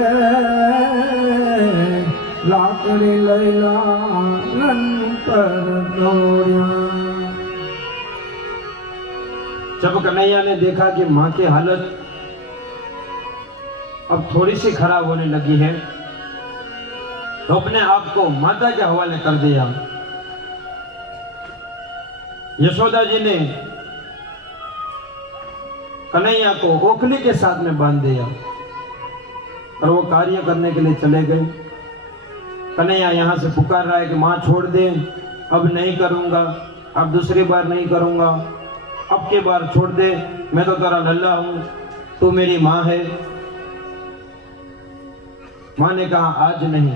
लाकड़ी लैला लन पर दौड़िया। जब कन्हैया ने देखा कि माँ की हालत अब थोड़ी सी खराब होने लगी है तो अपने आप को माता के हवाले कर दिया। यशोदा जी ने कन्हैया को ओखली के साथ में बांध दिया और वो कार्य करने के लिए चले गए। कन्हैया यहां से पुकार रहा है कि माँ छोड़ दे, अब नहीं करूंगा, अब दूसरी बार नहीं करूंगा, अब की बार छोड़ दे, मैं तो तेरा लल्ला हूं, तू मेरी माँ है। माँ ने कहा आज नहीं,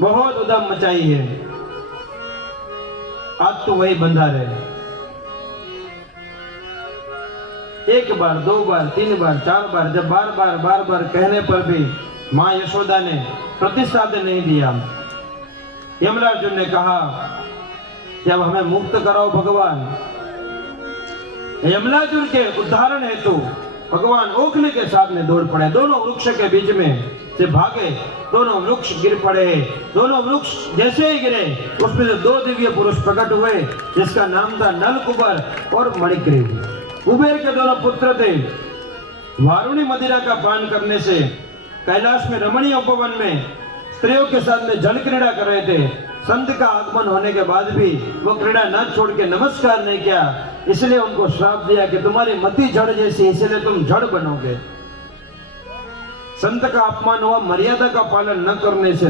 बहुत उधम मचाई है, आज तो वही बंधा रहे। एक बार, दो बार, तीन बार, चार बार, जब बार बार कहने पर भी माँ यशोदा ने प्रतिसाद नहीं दिया। यमराज ने कहा कि अब हमें मुक्त कराओ भगवान। यमलाजुर के उद्धारण हेतु भगवान ओखली के साथ में दौड़ पड़े, दोनों वृक्ष के बीच में से भागे, दोनों वृक्ष गिर पड़े। दोनों वृक्ष जैसे ही गिरे उसमें से दो दिव्य पुरुष प्रकट हुए जिसका नाम था नल कुबर और मणिग्रीव। कुबेर के दोनों पुत्र थे। वारुणी मदिरा का पान करने से कैलाश में रमणीय उपवन में स्त्रियों के साथ में जल क्रीड़ा कर रहे थे। संत का आगमन होने के बाद भी वो क्रीड़ा न छोड़ के नमस्कार नहीं किया, इसलिए उनको श्राप दिया कि तुम्हारी मति जड़ जैसी, इसलिए तुम जड़ बनोगे। संत का अपमान हुआ, मर्यादा का पालन न करने से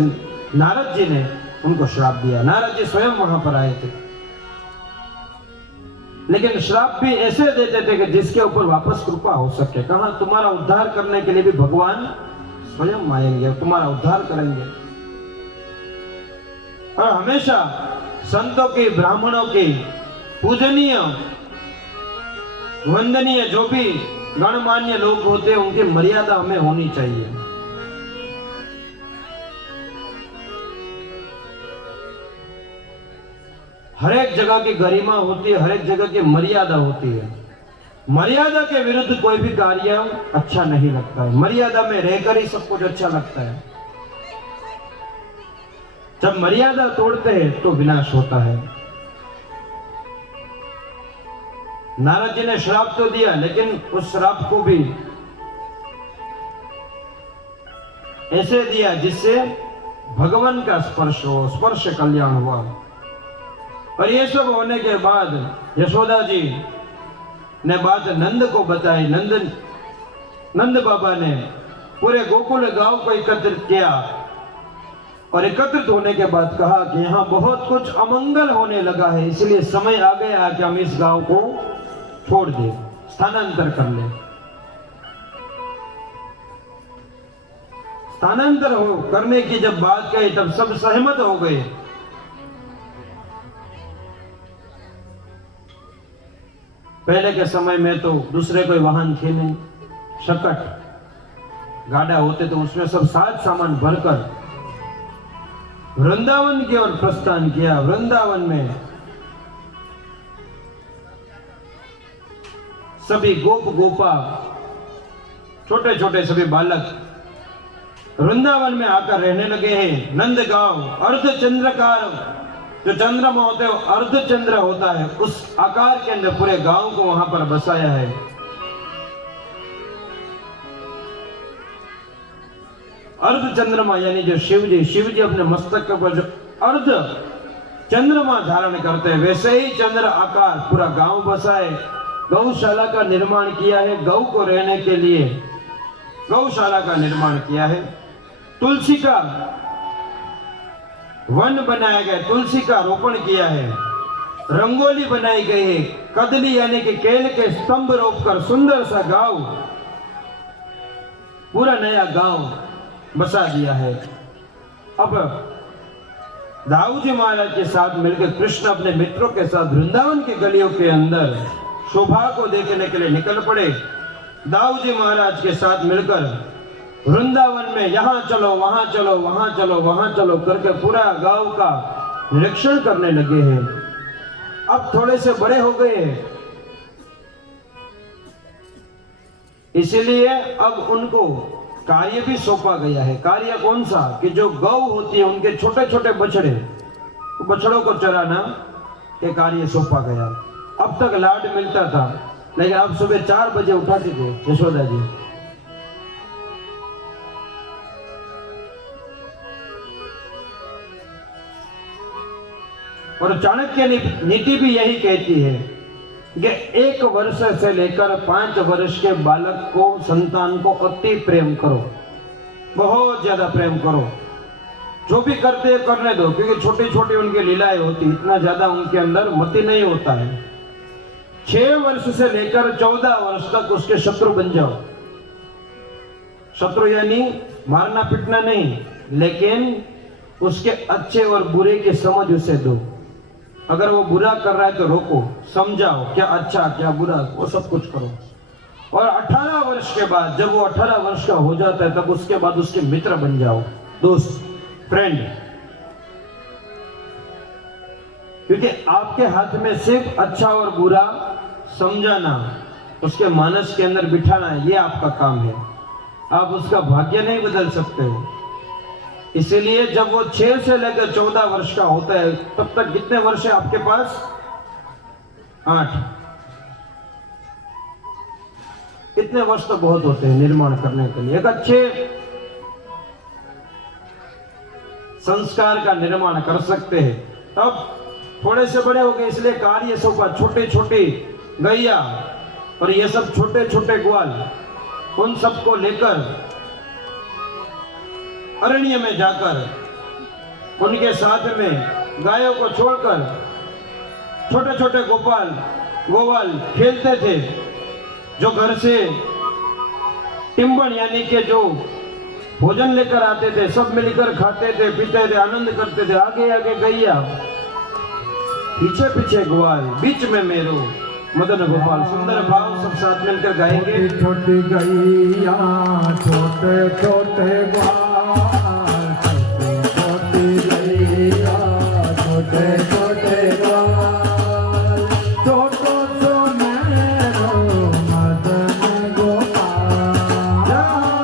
नारद जी ने उनको श्राप दिया। नारद जी स्वयं वहां पर आए थे, लेकिन श्राप भी ऐसे देते थे कि जिसके ऊपर वापस कृपा हो सके। कहा तुम्हारा उद्धार करने के लिए भी भगवान स्वयं आएंगे, तुम्हारा उद्धार करेंगे। और हमेशा संतों की, ब्राह्मणों की पूजनीय वंदनीय जो भी गणमान्य लोग होते हैं उनकी मर्यादा हमें होनी चाहिए। हर एक जगह की गरिमा होती है, हर एक जगह की मर्यादा होती है। मर्यादा के विरुद्ध कोई भी कार्य अच्छा नहीं लगता है, मर्यादा में रहकर ही सब कुछ अच्छा लगता है। जब मर्यादा तोड़ते हैं तो विनाश होता है। नारद जी ने श्राप तो दिया, लेकिन उस श्राप को भी ऐसे दिया जिससे भगवान का स्पर्श हो, स्पर्श कल्याण हुआ। और ये सब होने के बाद यशोदा जी ने बात नंद को बताई। नंद बाबा ने पूरे गोकुल गांव को एकत्रित किया और एकत्रित होने के बाद कहा कि यहाँ बहुत कुछ अमंगल होने लगा है, इसलिए समय आ गया कि हम इस गांव को छोड़ दें, स्थानांतर कर लें। स्थानांतर हो करने की जब बात कही तब सब सहमत हो गए। पहले के समय में तो दूसरे कोई वाहन थे नहीं, शकट गाड़ा होते तो उसमें सब साज सामान भरकर वृंदावन की ओर प्रस्थान किया। वृंदावन में सभी गोप गोपा, छोटे छोटे सभी बालक वृंदावन में आकर रहने लगे हैं। नंद गांव अर्धचंद्रकार, जो चंद्रमा होते हैं अर्धचंद्र होता है, उस आकार के अंदर पूरे गांव को वहां पर बसाया है। अर्धचंद्रमा यानी जो शिव जी अपने मस्तक के ऊपर जो अर्ध चंद्रमा धारण करते हैं, वैसे ही चंद्र आकार पूरा गांव बसाए। गौशाला का निर्माण किया है, गौ को रहने के लिए गौशाला का निर्माण किया है। तुलसी का वन बनाया गया, तुलसी का रोपण किया है। रंगोली बनाई गई है, कदली यानी कि केले के स्तंभ रोपकर सुंदर सा गांव, पूरा नया गांव बसा दिया है। अब दाऊ जी महाराज के साथ मिलकर कृष्ण अपने मित्रों के साथ वृंदावन की गलियों के अंदर शोभा को देखने के लिए निकल पड़े। दाऊ जी महाराज के साथ मिलकर वृंदावन में यहाँ चलो वहां चलो वहां चलो वहां चलो करके पूरा गांव का निरीक्षण करने लगे हैं। अब थोड़े से बड़े हो गए हैं, इसलिए अब उनको कार्य भी सौंपा गया है। कार्य कौन सा? कि जो गौ होती है उनके छोटे छोटे बछड़े, बछड़ों को चराना ये कार्य सौंपा गया। अब तक लाड मिलता था, लेकिन अब सुबह 4 बजे उठाते थे यशोदा जी। और चाणक्य नीति भी यही कहती है कि 1 वर्ष से लेकर 5 वर्ष के बालक को, संतान को अति प्रेम करो, बहुत ज्यादा प्रेम करो। जो भी करते करने दो, क्योंकि छोटी छोटी उनकी लीलाएं होती, इतना ज्यादा उनके अंदर मति नहीं होता है। 6 वर्ष से लेकर 14 वर्ष तक उसके शत्रु बन जाओ। शत्रु यानी मारना पीटना नहीं, लेकिन उसके अच्छे और बुरे की समझ उसे दो। अगर वो बुरा कर रहा है तो रोको, समझाओ क्या अच्छा क्या बुरा, वो सब कुछ करो। और 18 वर्ष के बाद, जब वो 18 वर्ष का हो जाता है, तब उसके बाद उसके मित्र बन जाओ, दोस्त, फ्रेंड। क्योंकि आपके हाथ में सिर्फ अच्छा और बुरा समझाना, उसके मानस के अंदर बिठाना, ये आपका काम है। आप उसका भाग्य नहीं बदल सकते हो। इसीलिए जब वो 6 से लेकर 14 वर्ष का होता है, तब तक कितने वर्ष है आपके पास? 8। कितने वर्ष तो बहुत होते हैं निर्माण करने के लिए। एक अच्छे संस्कार का निर्माण कर सकते हैं। तब थोड़े से बड़े हो गए, इसलिए कार्य सौंपा। छोटे छोटे गैया और ये सब छोटे छोटे ग्वाल, उन सबको लेकर अरण्य में जाकर उनके साथ में गायों को छोड़कर छोटे छोटे गोपाल खेलते थे। जो घर से टिम्बन यानी कि जो भोजन लेकर आते थे, सब मिलकर खाते थे, पीते थे, आनंद करते थे। आगे आगे गैया, पीछे पीछे ग्वाल, बीच में मेरो मदन गोपाल। सुंदर भाव सब साथ मिलकर गाएंगे। छोटी गैया छोटे छोटे ग्वाल, छोटे छोटे ग्वाल, छोटो सो मेरो मदन गोपाल,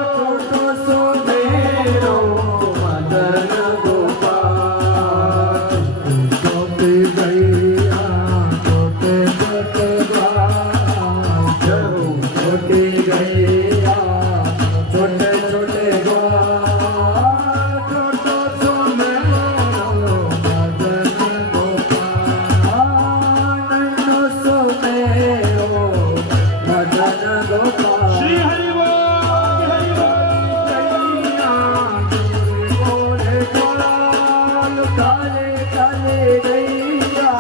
छोटो सो मेरो मदन गोपाल। छोटी गैया छोटे छोटे ग्वाल, छोटी गैया छोटे छोटे ग्वाल, छोटो सो मेरो मदन गोपाल, नन्नो सो मेरो मदन गोपाल। श्री हरि बोल, हरि बोल। गोरे ग्वाल, काले काले गैया,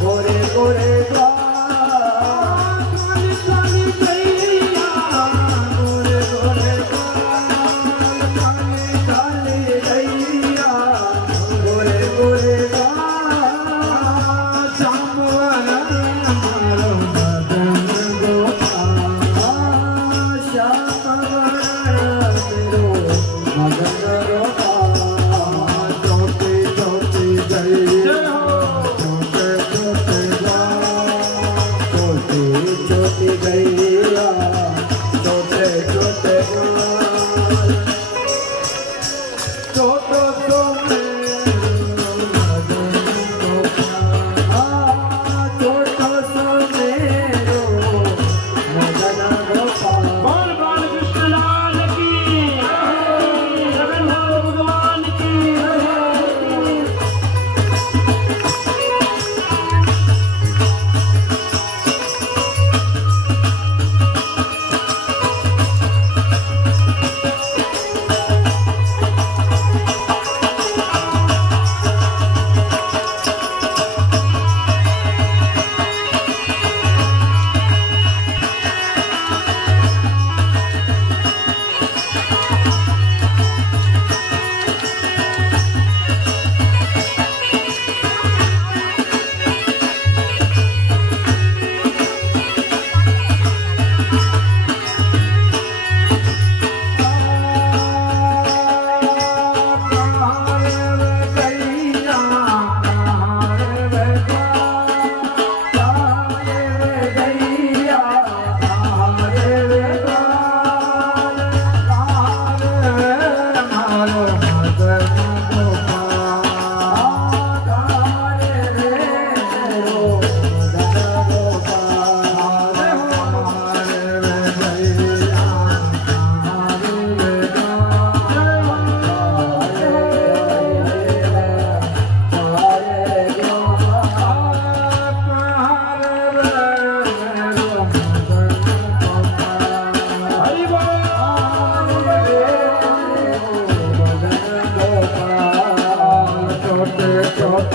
गोरे गोरे ग्वाल, काली काली गैया, गोरे गोरे ग्वाल, काली काली गैया, गोरे गोरे ग्वाल, श्यामवर मारो मदन गोपाल, श्यामवर मेरो मदन गोपाल। छोटी छोटी गैया छोटे छोटे ग्वाल,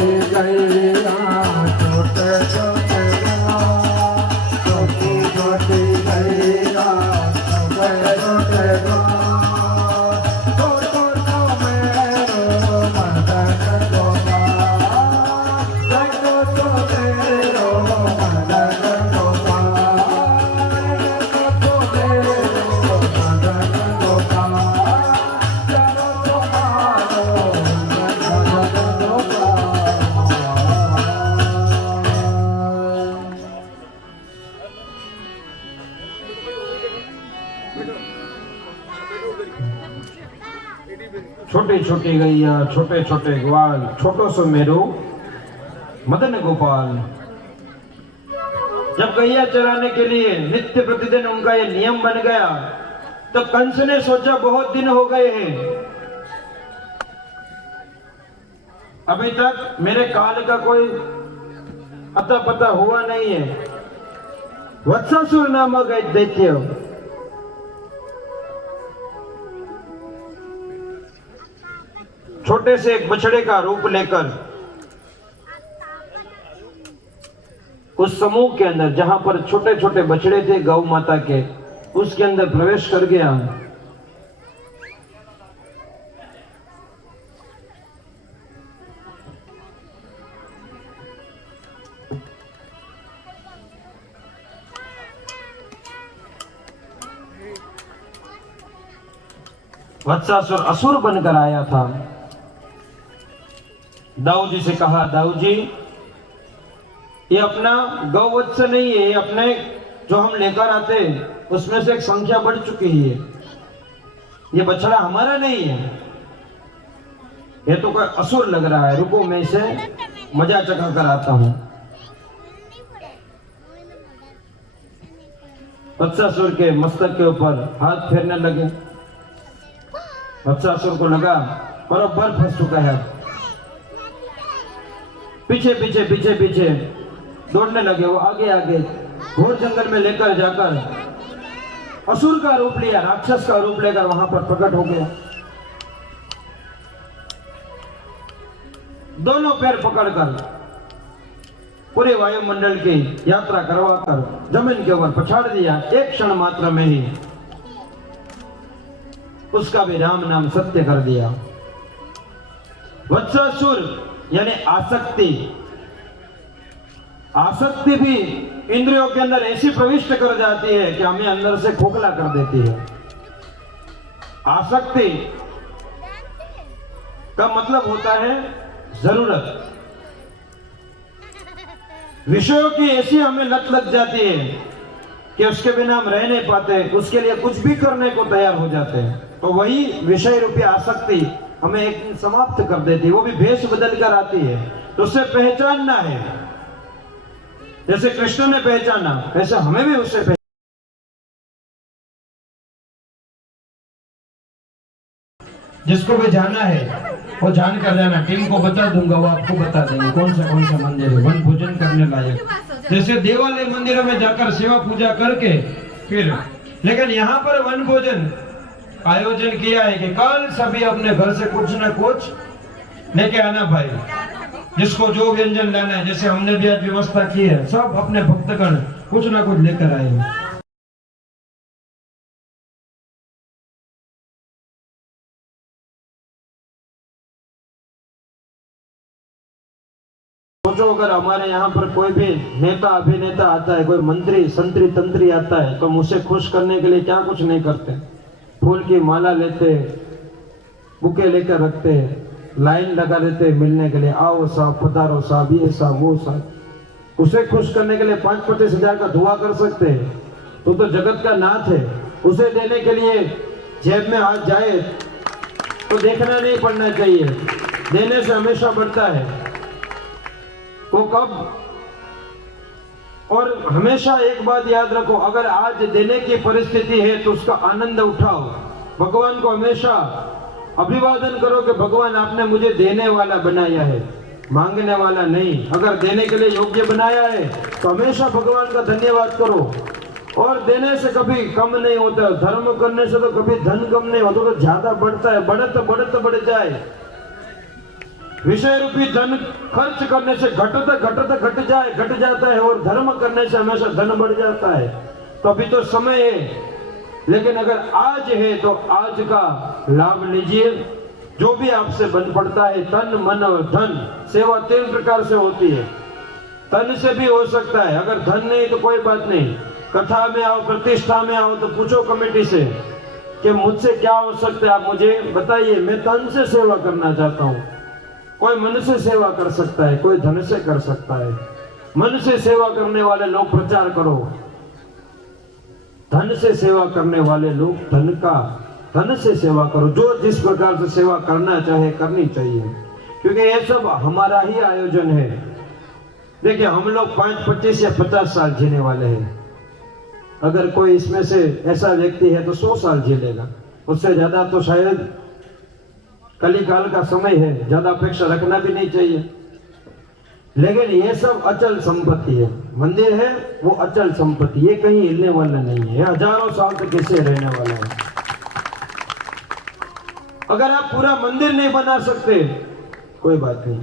छोटी गैया छोटे छोटे छोटी छोटी गैया छोटे छोटे छोटी छोटी गैया छोटे छोटे ग्वाल छोटो सो मेरो मदन गोपाल। जब गैया चराने के लिए नित्य प्रतिदिन उनका ये नियम बन गया तो कंस ने सोचा बहुत दिन हो गए हैं, अभी तक मेरे काल का कोई अता पता हुआ नहीं है। वत्सासुर नामक एक दैत्य छोटे से एक बछड़े का रूप लेकर उस समूह के अंदर जहां पर छोटे छोटे बछड़े थे गौ माता के, उसके अंदर प्रवेश कर गया। वत्सासुर असुर बनकर आया था। दाऊ जी से कहा, दाऊ जी ये अपना गौवत्स नहीं है, ये अपने जो हम लेकर आते उसमें से एक संख्या बढ़ चुकी है, ये बछड़ा हमारा नहीं है, ये तो कोई असुर लग रहा है, रुको मैं इसे मजा चखा कर आता हूं। वत्सासुर के मस्तक के ऊपर हाथ फेरने लगे। वत्सासुर को लगा बराबर फंस चुका है, पीछे पीछे पीछे पीछे दौड़ने लगे। वो आगे आगे घोर जंगल में लेकर जाकर असुर का रूप लिया, राक्षस का रूप लेकर वहां पर प्रकट हो गया। दोनों पैर पकड़कर पूरे वायुमंडल की यात्रा करवाकर जमीन के ऊपर पछाड़ दिया। एक क्षण मात्र में ही उसका भी राम नाम सत्य कर दिया। वत्सासुर यानी आसक्ति, आसक्ति भी इंद्रियों के अंदर ऐसी प्रविष्ट कर जाती है कि हमें अंदर से खोखला कर देती है। आसक्ति का मतलब होता है जरूरत। विषयों की ऐसी हमें लत लग जाती है कि उसके बिना हम रह नहीं पाते, उसके लिए कुछ भी करने को तैयार हो जाते हैं। तो वही विषय रूपी आसक्ति हमें एक दिन समाप्त कर देती है, वो भी भेष बदल कर आती है। तो उससे पहचानना है, जैसे कृष्ण ने पहचाना वैसे हमें भी उससे पहचान। जिसको भी जाना है वो जान कर जाना, टीम को बता दूंगा, वो आपको बता देंगे कौन सा मंदिर है वन भोजन करने लायक। जैसे देवालय मंदिरों में जाकर सेवा पूजा करके फिर, लेकिन यहाँ पर वन भोजन आयोजन किया है कि कल सभी अपने घर से कुछ न कुछ लेके आना भाई, जिसको जो व्यंजन लाना है। जैसे हमने भी आज व्यवस्था की है, सब अपने भक्तगण कुछ न कुछ लेकर आए। सोचो अगर हमारे यहाँ पर कोई भी नेता अभिनेता आता है, कोई मंत्री संतरी तंत्री आता है, तो हम उसे खुश करने के लिए क्या कुछ नहीं करते, फूल की माला लेते, बुके लेकर रखते, लाइन लगा देते मिलने के लिए, आओ साहब, पधारो साहब, ये साहब, वो साहब। उसे खुश करने के लिए 5-25 हजार का दुआ कर सकते हैं, तो जगत का नाथ है। उसे देने के लिए जेब में हाथ जाए तो देखना नहीं पड़ना चाहिए, देने से हमेशा बढ़ता है। वो कब, और हमेशा एक बात याद रखो, अगर आज देने की परिस्थिति है तो उसका आनंद उठाओ। भगवान को हमेशा अभिवादन करो कि भगवान आपने मुझे देने वाला बनाया है, मांगने वाला नहीं। अगर देने के लिए योग्य बनाया है तो हमेशा भगवान का धन्यवाद करो। और देने से कभी कम नहीं होता, धर्म करने से तो कभी धन कम नहीं होता, तो ज्यादा बढ़ता है, बढ़त बढ़ जाए। विषय रूपी धन खर्च करने से घट जाता है और धर्म करने से हमेशा धन बढ़ जाता है। तो अभी तो समय है, लेकिन अगर आज है तो आज का लाभ लीजिए। जो भी आपसे बन पड़ता है, तन मन और धन, सेवा 3 प्रकार से होती है। तन से भी हो सकता है, अगर धन नहीं तो कोई बात नहीं, कथा में आओ, प्रतिष्ठा में आओ तो पूछो कमेटी से कि मुझसे क्या हो सकता है, आप मुझे बताइए, मैं तन से सेवा करना चाहता हूँ। कोई मन से सेवा कर सकता है, कोई धन से कर सकता है। मन से सेवा करने वाले लोग प्रचार करो, धन से सेवा करने वाले लोग धन से सेवा करो। जो जिस प्रकार से सेवा करना चाहे करनी चाहिए, क्योंकि ये सब हमारा ही आयोजन है। देखिए, हम लोग 5, 25 या 50 साल जीने वाले हैं। अगर कोई इसमें से ऐसा व्यक्ति है तो 100 साल जी लेगा, उससे ज्यादा तो शायद कलिकाल का समय है, ज्यादा अपेक्षा रखना भी नहीं चाहिए। लेकिन ये सब अचल संपत्ति है। मंदिर है वो अचल संपत्ति, ये कहीं हिलने वाला नहीं है, हजारों साल तक कैसे रहने वाला है। अगर आप पूरा मंदिर नहीं बना सकते कोई बात नहीं,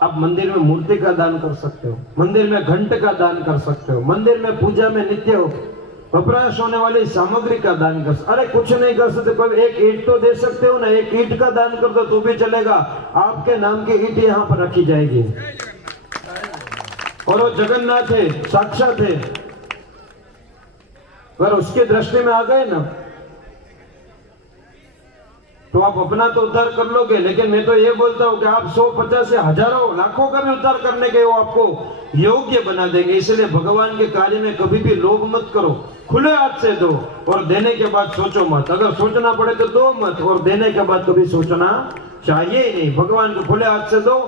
आप मंदिर में मूर्ति का दान कर सकते हो, मंदिर में घंट का दान कर सकते हो, मंदिर में पूजा में नित्य वपराश होने वाली सामग्री का दान कर सकते। अरे कुछ नहीं कर सकते, कोई एक ईंट तो दे सकते हो ना, एक ईंट का दान कर दो तो भी चलेगा, आपके नाम की ईंट यहाँ पर रखी जाएगी। और वो जगन्नाथ है, साक्षात है, अगर उसके दृष्टि में आ गए ना तो आप अपना तो उद्धार कर लोगे। लेकिन मैं तो ये बोलता हूं कि आप 100, 50 या हजारों, लाखों का भी उद्धार करने के वो आपको योग्य बना देंगे। इसलिए भगवान के कार्य में कभी भी लोभ मत करो, खुले हाथ से दो और देने के बाद सोचो मत। अगर सोचना पड़े तो दो मत, और देने के बाद कभी सोचना चाहिए ही नहीं। भगवान को खुले हाथ से दो,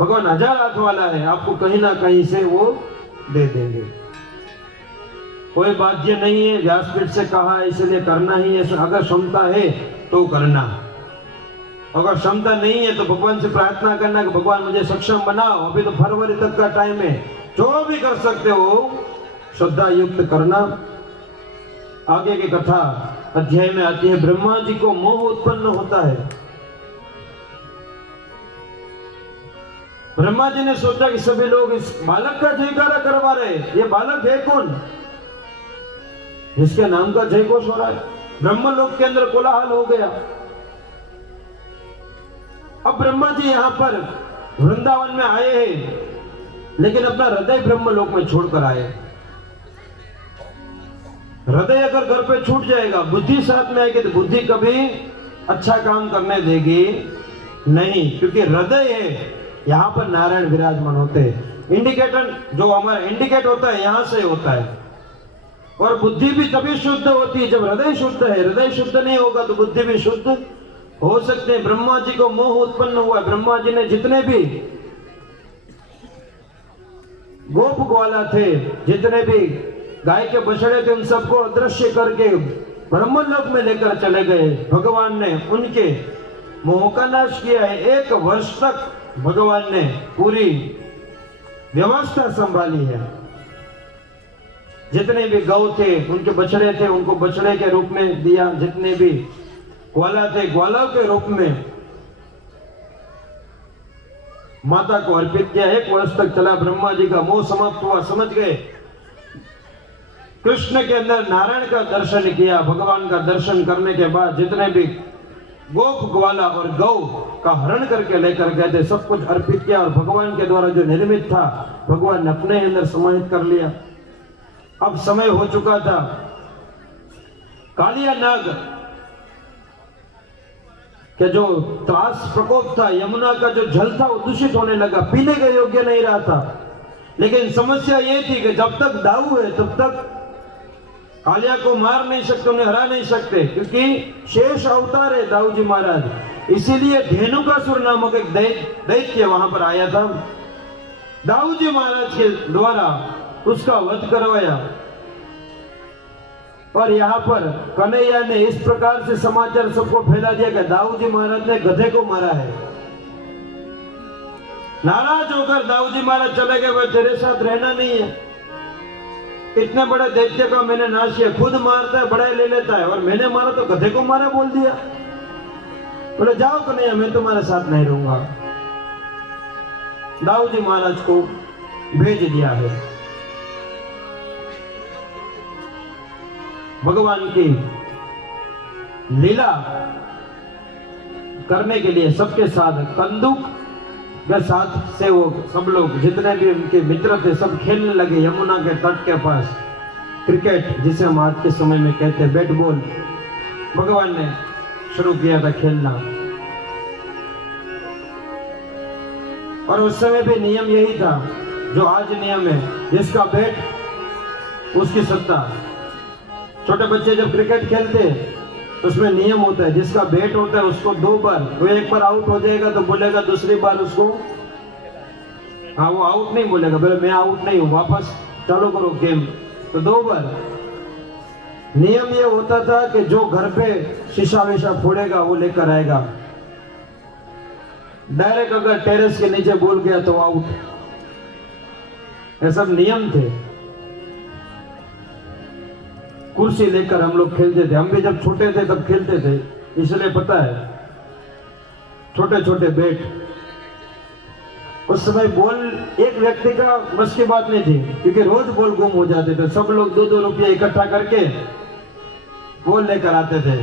भगवान 1000 हाथ वाला है, आपको कहीं ना कहीं से वो दे देंगे। कोई बाध्य नहीं है, व्यासपीठ से कहा है इसलिए करना ही है। अगर क्षमता है तो करना, अगर क्षमता नहीं है तो भगवान से प्रार्थना करना कि भगवान मुझे सक्षम बनाओ। अभी तो फरवरी तक का टाइम है, जो भी कर सकते हो श्रद्धा युक्त करना। आगे की कथा अध्याय में आती है, ब्रह्मा जी को मोह उत्पन्न होता है। ब्रह्मा जी ने सोचा कि सभी लोग इस बालक का जयकारा करवा रहे, ये बालक है कौन जिसके नाम का जय घोष हो रहा है। ब्रह्मलोक के अंदर कोलाहल हो गया। अब ब्रह्मा जी यहाँ पर वृंदावन में आए हैं, लेकिन अपना हृदय ब्रह्मलोक में छोड़कर आए। हृदय अगर घर पे छूट जाएगा, बुद्धि साथ में आएगी तो बुद्धि कभी अच्छा काम करने देगी नहीं, क्योंकि हृदय है, यहाँ पर नारायण विराजमान होते हैं। इंडिकेटर जो हमारा इंडिकेट होता है यहाँ से होता है, और बुद्धि भी तभी शुद्ध होती है जब हृदय शुद्ध है। हृदय शुद्ध नहीं होगा तो बुद्धि भी शुद्ध हो सकते हैं। ब्रह्मा जी को मोह उत्पन्न हुआ। ब्रह्मा जी ने जितने भी गोप ग्वाला थे, जितने भी गाय के बछड़े थे, उन सबको अदृश्य करके ब्रह्मलोक में लेकर चले गए। भगवान ने उनके मोह का नाश किया है। 1 वर्ष तक भगवान ने पूरी व्यवस्था संभाली है। जितने भी गौ थे, उनके बछड़े थे, उनको बछड़े के रूप में दिया। जितने भी ग्वाला थे, ग्वाला के रूप में माता को अर्पित किया। 1 वर्ष तक चला। ब्रह्मा जी का मोह समाप्त हुआ, समझ गए। कृष्ण के अंदर नारायण का दर्शन किया। भगवान का दर्शन करने के बाद जितने भी गोप ग्वाला और गौ का हरण करके लेकर गए थे, सब कुछ अर्पित किया, और भगवान के द्वारा जो निर्मित था भगवान ने अपने अंदर समाहित कर लिया। अब समय हो चुका था। कालिया नाग कि जो त्रास प्रकोप था, यमुना का जो जल था वो दूषित होने लगा, पीने के योग्य नहीं रहा था। लेकिन समस्या ये थी कि जब तक दाऊ है तब तक कालिया को मार नहीं सकते, उन्हें हरा नहीं सकते, क्योंकि शेष अवतार है दाऊ जी महाराज। इसीलिए धेनुकासुर नामक एक दैत्य वहां पर आया था। दाऊ जी महाराज के द्वारा उसका वध करवाया। और यहाँ पर कन्हैया ने इस प्रकार से समाचार सबको फैला दिया कि दाऊ जी महाराज ने गधे को मारा है। नाराज होकर दाऊ जी महाराज चले गए, भाई तेरे साथ रहना नहीं है। इतने बड़े दैत्य का मैंने नाश किया, खुद मारता है, बड़ाई ले लेता है, और मैंने मारा तो गधे को मारा बोल दिया। बोले जाओ कन्हैया, मैं तुम्हारे साथ नहीं रहूंगा। दाऊ जी महाराज को भेज दिया है। भगवान की लीला करने के लिए सबके साथ कंदुक के साथ से वो सब लोग जितने भी उनके मित्र थे सब खेलने लगे यमुना के तट के पास। क्रिकेट जिसे हम आज के समय में कहते हैं बैट बॉल, भगवान ने शुरू किया था खेलना। और उस समय भी नियम यही था जो आज नियम है, जिसका बैट उसकी सत्ता। छोटे बच्चे जब क्रिकेट खेलते तो उसमें नियम होता है, जिसका बैट होता है उसको 2 बार, वो एक बार आउट हो जाएगा तो बोलेगा दूसरी बार उसको, हाँ वो आउट नहीं बोलेगा, बोले मैं आउट नहीं हूं, वापस चालू करो गेम, तो 2 बार। नियम ये होता था कि जो घर पे शीशा वीशा फोड़ेगा वो लेकर आएगा। डायरेक्ट अगर टेरेस के नीचे बोल गया तो आउट। ये सब नियम थे। कुर्सी लेकर हम लोग खेलते थे, हम भी जब छोटे थे तब खेलते थे, इसलिए पता है। छोटे छोटे बैट, उस समय बॉल एक व्यक्ति का बस की बात नहीं थी, क्योंकि रोज बॉल गुम हो जाते थे। सब लोग 2-2 रुपये इकट्ठा करके बॉल लेकर आते थे।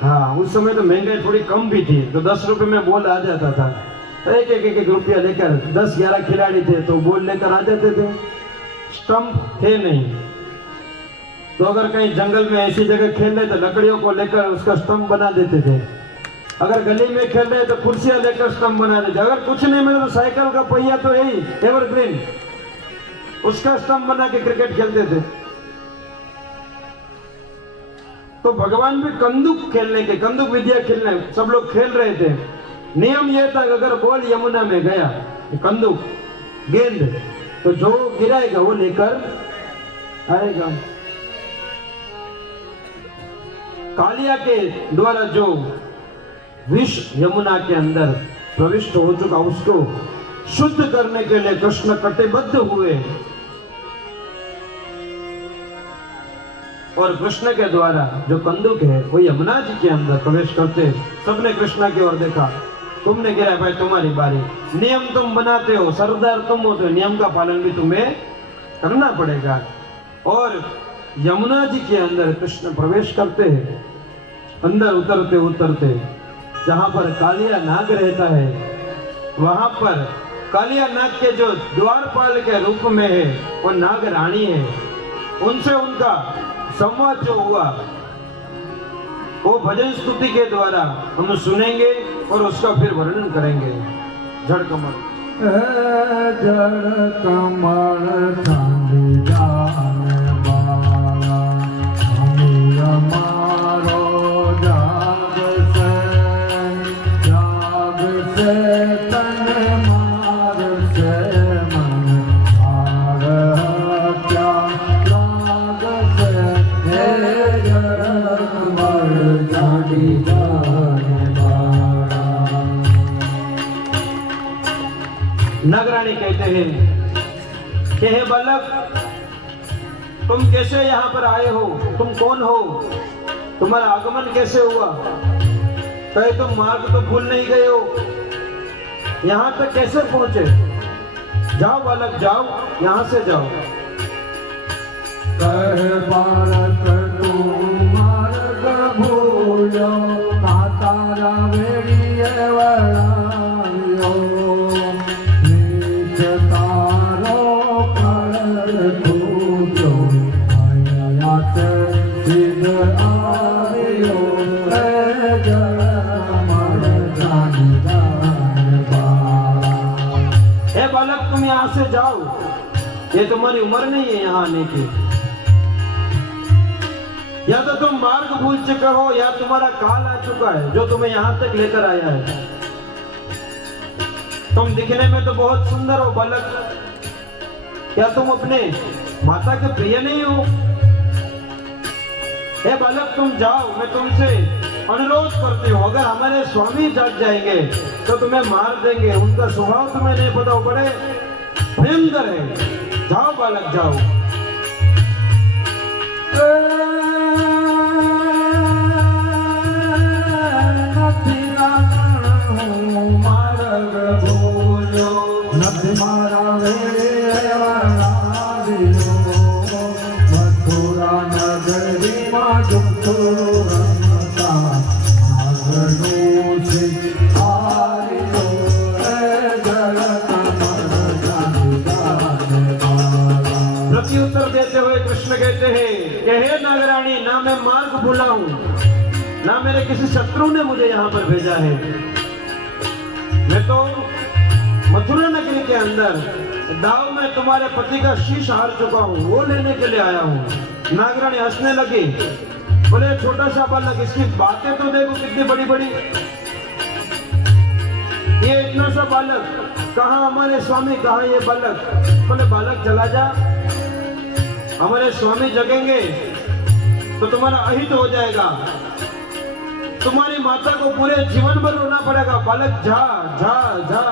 हाँ, उस समय तो महंगाई थोड़ी कम भी थी, तो 10 रुपए में बॉल आ जाता था। तो एक रुपया लेकर 10-11 खिलाड़ी थे तो बॉल लेकर आ जाते थे। स्टंप थे नहीं, तो अगर कहीं जंगल में ऐसी जगह खेल रहे तो लकड़ियों को लेकर उसका स्टंप बना देते थे। अगर गली में खेल रहे तो कुर्सियां लेकर स्टंप बना देते। अगर कुछ नहीं मिला तो साइकिल का पहिया तो यही एवरग्रीन, उसका स्टंप बना के क्रिकेट खेलते थे। तो भगवान भी कंदुक खेलने के, कंदुक विद्या खेलने सब लोग खेल रहे थे। नियम यह था कि अगर बॉल यमुना में गया, कंदुक गेंद, तो जो गिराएगा वो लेकर आएगा। कालिया के द्वारा जो विष यमुना के अंदर प्रविष्ट हो चुका, उसको शुद्ध करने के लिए कृष्ण कटिबद्ध हुए और कृष्ण के द्वारा जो कंदुक है वो यमुना जी के अंदर प्रवेश करते। सबने कृष्ण की ओर देखा, तुमने गिरा भाई, तुम्हारी बारी। नियम तुम बनाते हो, सरदार तुम हो, तो नियम का पालन भी तुम्हें करना पड़ेगा। और यमुना जी के अंदर कृष्ण प्रवेश करते हैं। अंदर उतरते उतरते जहां पर कालिया नाग रहता है, वहां पर कालिया नाग के जो द्वारपाल के रूप में है वो नाग रानी है। उनसे उनका संवाद जो हुआ वो भजन स्तुति के द्वारा हम सुनेंगे और उसका फिर वर्णन करेंगे। जड़ कमल जड़ कमल चांदी जाने वाला, हमारो जाग से तन मार से मन मार, क्या राग से हे जड़ कमल चांदी जाने वाला। नागरानी कहते हैं कि हे बालक, तुम कैसे यहाँ पर आए हो, तुम कौन हो, तुम्हारा आगमन कैसे हुआ? कहे तुम मार्ग तो भूल नहीं गए हो, यहाँ तक कैसे पहुंचे? जाओ बालक जाओ, यहाँ से जाओ। कहे बालक तुम मार्ग भूलो, तारा वेड़िए वड़ायो, नीच तारो कर तू जो, आया से सिद्ध आयो, जड़ कमल चांदी जाने वाला। हे बालक तुम यहाँ से जाओ, ये तुम्हारी उम्र नहीं है यहाँ आने की। या तो तुम मार्ग भूल चुके हो या तुम्हारा काल आ चुका है जो तुम्हें यहाँ तक लेकर आया है। तुम दिखने में तो बहुत सुंदर हो बालक, क्या तुम अपने माता के प्रिय नहीं हो? हे बालक तुम जाओ, मैं तुमसे अनुरोध करती हूँ, अगर हमारे स्वामी जाग जाएंगे तो तुम्हें मार देंगे। उनका स्वभाव तुम्हें नहीं पता, वो बड़े भयंकर है। जाओ बालक जाओ। જગ ભૂલ્યો નથી મારા વેવાણાવ્યો મથુરા નગરીમાં જુગતો રમતા આગળનું છે હાર્યો प्रत्युत्तर देते हुए कृष्ण कहते हैं कि हे नागरानी, ना मैं मार्ग भूला हूं, ना मेरे किसी शत्रु ने मुझे यहाँ पर भेजा है। मैं तो मथुरा नगरी के अंदर दाव में तुम्हारे पति का शीश हार चुका हूँ, वो लेने के लिए आया हूँ। नागरानी हंसने लगी, बोले छोटा सा बालक, इसकी बातें तो देखो कितनी बड़ी बड़ी। ये इतना सा बालक, कहाँ हमारे स्वामी, कहाँ ये बालक? बोले बालक चला जा, हमारे स्वामी जगेंगे तो तुम्हारा अहित हो जाएगा, तुम्हारी माता को पूरे जीवन भर रोना पड़ेगा। बालक जा जा जा।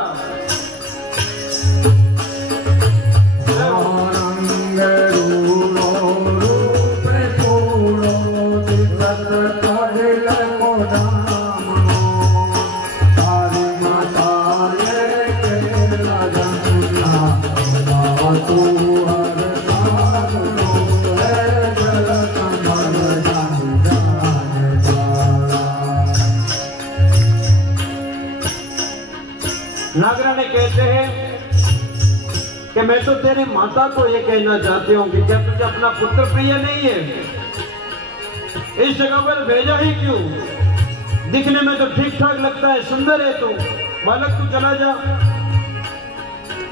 नागरानी कहते हैं कि मैं तो तेरी माता को ये कहना चाहती हूँ कि क्या तुझे अपना पुत्र प्रिय नहीं है? इस जगह पर भेजा ही क्यों? दिखने में तो ठीक ठाक लगता है, सुंदर है तू। बालक तू चला जा,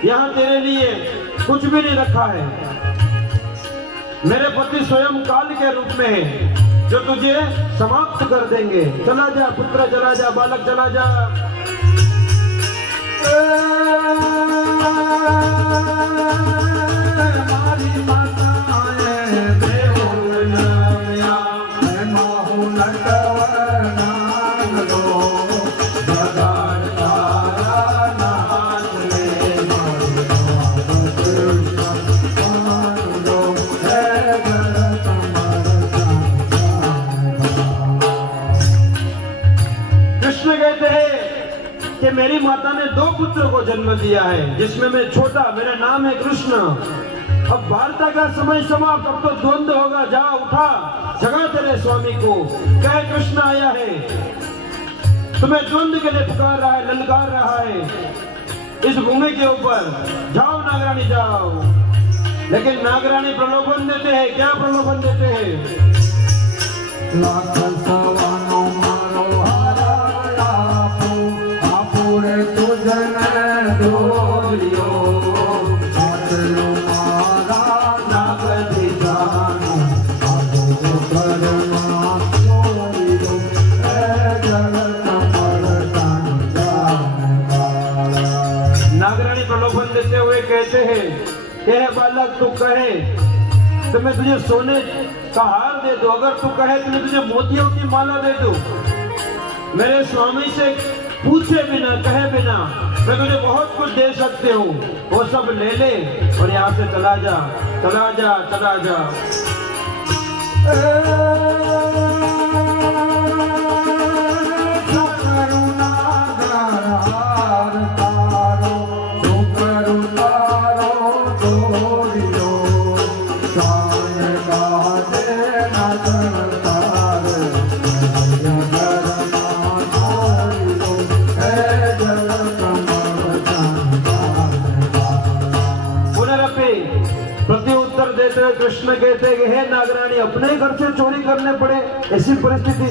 यहाँ तेरे लिए कुछ भी नहीं रखा है। मेरे पति स्वयं काल के रूप में है जो तुझे समाप्त कर देंगे। चला जा पुत्र, चला जा, बालक चला जा। मारी माता देवया माहू नटवनागो जगार तारा नाथ रे मारो है जगत कृष्ण कहते हैं कि मेरी माता ने 2 पुत्र को जन्म दिया है, जिसमें मैं छोटा, मेरा नाम है कृष्ण। अब वार्ता का समय समाप्त, अब तो द्वंद होगा। जा उठा, जगा तेरे स्वामी को, कह कृष्ण आया है, तुम्हें द्वंद के लिए पुकार रहा है, ललकार रहा है इस भूमि के ऊपर। जाओ नागरानी जाओ। लेकिन नागरानी प्रलोभन देते हैं। क्या प्रलोभन देते हैं? लाख सवानो मारो हारा पूरे तुझने धोलियो आचलो मारा नागति जानो आगो करमा छोड़ियो ए जगत मरतान जाने। नागरानी प्रलोभन देते हुए कहते हैं कि हे बालक तू कहे तो मैं तुझे सोने का हार दे दूं, अगर तू कहे तो मैं तुझे मोतियों की माला दे दूं। मेरे स्वामी से पूछे बिना, कहे बिना मैं तुझे बहुत कुछ दे सकते हूँ, वो सब ले ले और यहाँ से चला जा, चला जा, चला जा। प्रत्युत्तर देते हुए कृष्ण कहते हैं कि हे नागरानी, अपने ही घर से चोरी करने पड़े ऐसी परिस्थिति।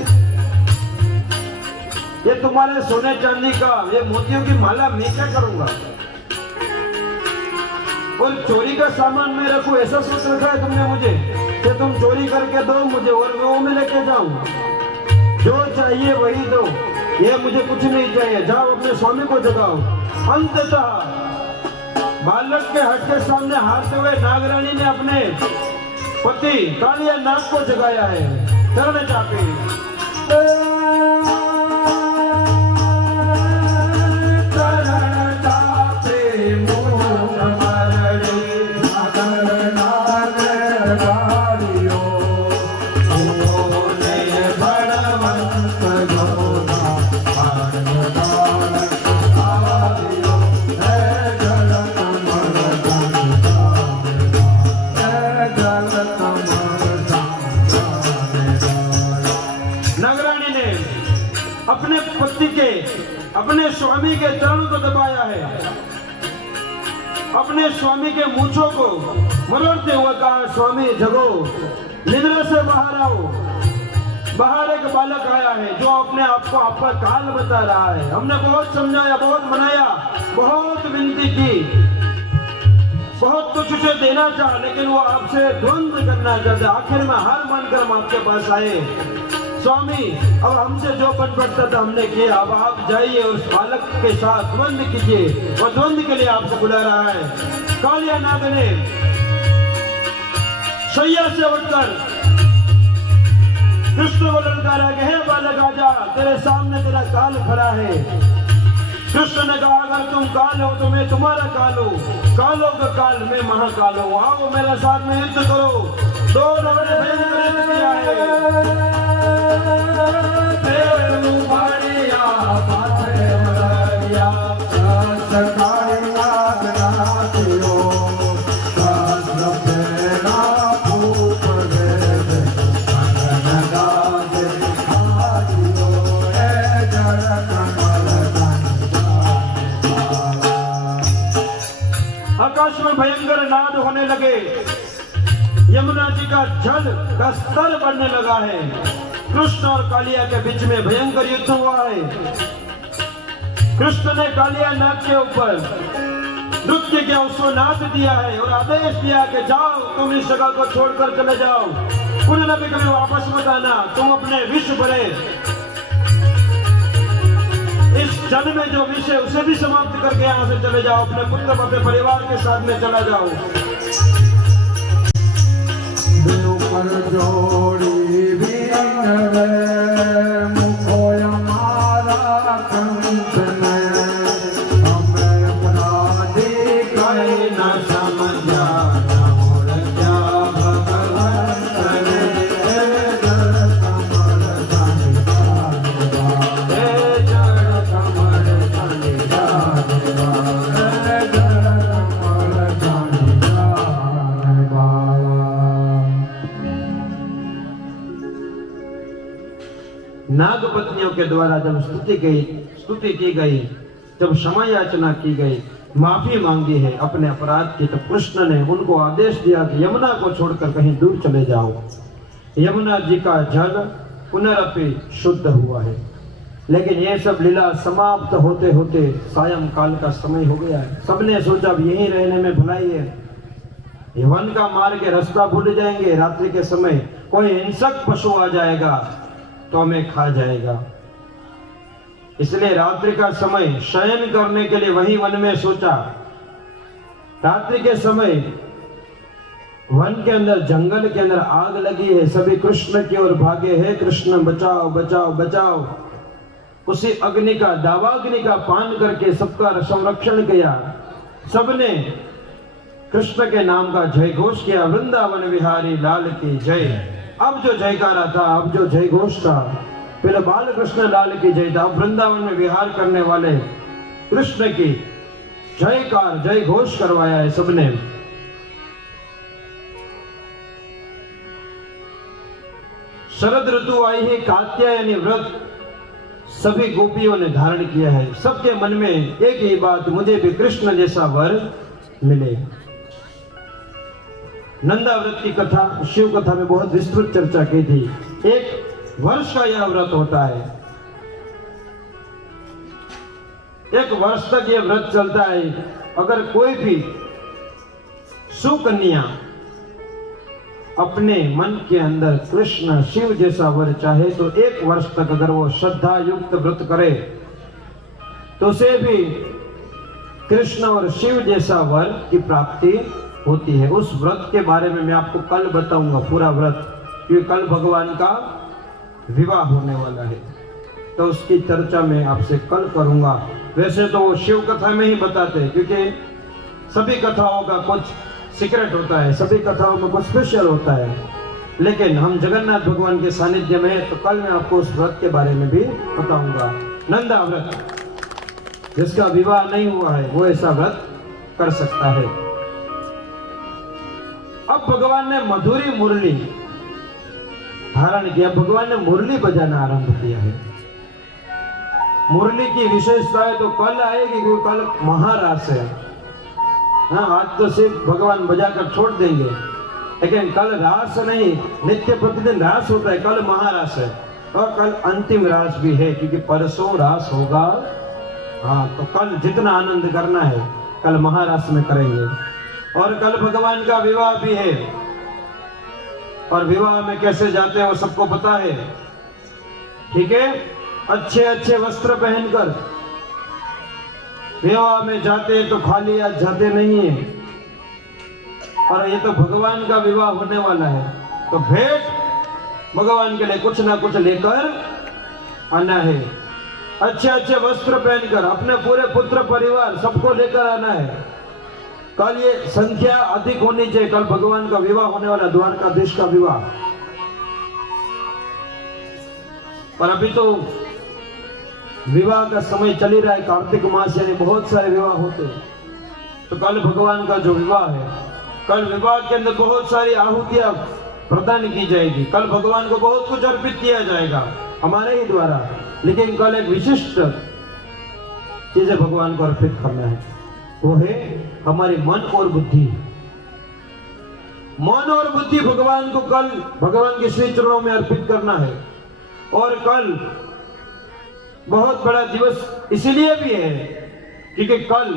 ये तुम्हारे सोने चांदी का, ये मोतियों की माला मैं क्या करूंगा? और चोरी का सामान मैं रखूं, ऐसा सोच रखा है तुमने मुझे कि तुम चोरी करके दो मुझे और मैं वो में लेके जाऊं। जो चाहिए वही दो, ये मुझे कुछ नहीं चाहिए। जाओ अपने स्वामी को जगाओ। अंततः बालक के हट के सामने हारते हुए नागरानी ने अपने पति कालिया नाग को जगाया है। चरण चापे स्वामी के चरण को दबाया है, अपने स्वामी के मूंछों को मरोड़ते हुए कहा, स्वामी जगो, निद्रा से बाहर आओ। बाहर एक बालक आया है जो अपने आप को आपका काल बता रहा है। हमने बहुत समझाया, बहुत मनाया, बहुत विनती की, बहुत कुछ उसे देना चाहा, लेकिन वो आपसे द्वंद्व करना चाहते। आखिर में हार मानकर हम आपके पास आए। स्वामी, अब हमसे जो बन पड़ता था हमने किया, अब आप जाइए उस बालक के साथ द्वंद्व कीजिए। और द्वंद्व के लिए आपको बुला रहा है। कालिया नाग ने शैया से उठकर कृष्ण को ललकारा कि हे बालक आजा, तेरे सामने तेरा काल खड़ा है। कृष्ण ने कहा, अगर तुम काल हो तो मैं तुम्हारा काल हूं, कालों का काल, मैं महाकाल हूं। आओ मेरे साथ में युद्ध करो। दोनों ने भयंकर युद्ध किया है। आकाश में भयंकर नाद होने लगे। यमुना जी का जल का स्तर बढ़ने लगा है। कृष्ण और कालिया के बीच में भयंकर युद्ध हुआ है। कृष्ण ने कालिया नाग के ऊपर नृत्य किया, उसको नाच दिया है और आदेश दिया कि जाओ, तुम इस जगह को छोड़कर चले जाओ, पुनः न कभी वापस मत आना। तुम अपने विष भरे इस जल में जो विष है उसे भी समाप्त करके यहाँ से चले जाओ, अपने पुत्र अपने परिवार के साथ में चला जाओ। जोड़ी भी मुखो हमारा कंचन, हमें अपराधी कहीं न समझा, और क्या भगवान करे, जड़ कमल धन जड़ कमल धन नाग पत्नियों के द्वारा जब स्तुति की गई, जब क्षमा याचना की गई, माफी मांगी है अपने अपराध की, तो कृष्ण ने उनको आदेश दिया कि यमुना को छोड़कर कहीं दूर चले जाओ। यमुना जी का जल पुनरपि शुद्ध हुआ है। लेकिन ये सब लीला समाप्त होते होते सायंकाल का समय हो गया है। सबने सोचा अब यहीं रहने में भलाई है, ये वन का मार्ग रास्ता भूल जाएंगे, रात्रि के समय कोई हिंसक पशु आ जाएगा तो हमें खा जाएगा। इसलिए रात्रि का समय शयन करने के लिए वही वन में सोचा। रात्रि के समय वन के अंदर, जंगल के अंदर आग लगी है। सभी कृष्ण की ओर भागे, हे कृष्ण बचाओ बचाओ बचाओ। उसी अग्नि का, दावाग्नि का पान करके सबका संरक्षण किया। सबने कृष्ण के नाम का जय घोष किया, वृंदावन विहारी लाल की जय। अब जो जयकारा था, अब जो जय घोष था, पहले बाल कृष्ण लाल की जय था, अब वृंदावन में विहार करने वाले कृष्ण की जयकार, जय घोष करवाया है सबने। शरद ऋतु आई है, कात्यायनी व्रत सभी गोपियों ने धारण किया है। सबके मन में एक ही बात, मुझे भी कृष्ण जैसा वर मिले। नंदा व्रत की कथा शिव कथा में बहुत विस्तृत चर्चा की थी। एक वर्ष का यह व्रत होता है, एक वर्ष तक यह व्रत चलता है। अगर कोई भी सुकन्या अपने मन के अंदर कृष्ण शिव जैसा वर चाहे तो एक वर्ष तक अगर वो श्रद्धा युक्त व्रत करे तो उसे भी कृष्ण और शिव जैसा वर की प्राप्ति होती है। उस व्रत के बारे में मैं आपको कल बताऊंगा पूरा व्रत, क्योंकि कल भगवान का विवाह होने वाला है, तो उसकी चर्चा मैं आपसे कल करूंगा। वैसे तो वो शिव कथा में ही बताते हैं, क्योंकि सभी कथाओं का कुछ सीक्रेट होता है, सभी कथाओं में कुछ स्पेशल होता है। लेकिन हम जगन्नाथ भगवान के सानिध्य में है, तो कल मैं आपको उस व्रत के बारे में भी बताऊंगा। नंदा व्रत, जिसका विवाह नहीं हुआ है वो ऐसा व्रत कर सकता है। अब भगवान ने मधुरी मुरली धारण किया, भगवान ने मुरली बजाना आरंभ किया है। मुरली की विशेषता है तो कल आएगी, क्योंकि कल महारास है। हाँ, आज तो सिर्फ भगवान बजाकर छोड़ देंगे, लेकिन कल रास नहीं, नित्य प्रतिदिन रास होता है, कल महारास है और कल अंतिम रास भी है, क्योंकि परसों रास होगा। हाँ, तो कल जितना आनंद करना है कल महारास में करेंगे। और कल भगवान का विवाह भी है, और विवाह में कैसे जाते हैं वो सबको पता है, ठीक है। अच्छे अच्छे वस्त्र पहनकर विवाह में जाते हैं, तो खाली हाथ जाते नहीं है। और ये तो भगवान का विवाह होने वाला है, तो भेंट भगवान के लिए कुछ ना कुछ लेकर आना है। अच्छे अच्छे वस्त्र पहनकर अपने पूरे पुत्र परिवार सबको लेकर आना है। कल ये संख्या अधिक होनी चाहिए, कल भगवान का विवाह होने वाला, द्वारकाधीश का विवाह। पर अभी तो विवाह का समय चल ही रहा है, कार्तिक मास यानी बहुत सारे विवाह होते हैं। तो कल भगवान का जो विवाह है, कल विवाह के अंदर बहुत सारी आहुतियां प्रदान की जाएगी। कल भगवान को बहुत कुछ अर्पित किया जाएगा हमारे ही द्वारा, लेकिन कल एक विशिष्ट चीजें भगवान को अर्पित करना है, वो है हमारी मन और बुद्धि। मन और बुद्धि भगवान को कल भगवान के श्री चरणों में अर्पित करना है। और कल बहुत बड़ा दिवस इसलिए भी है क्योंकि कल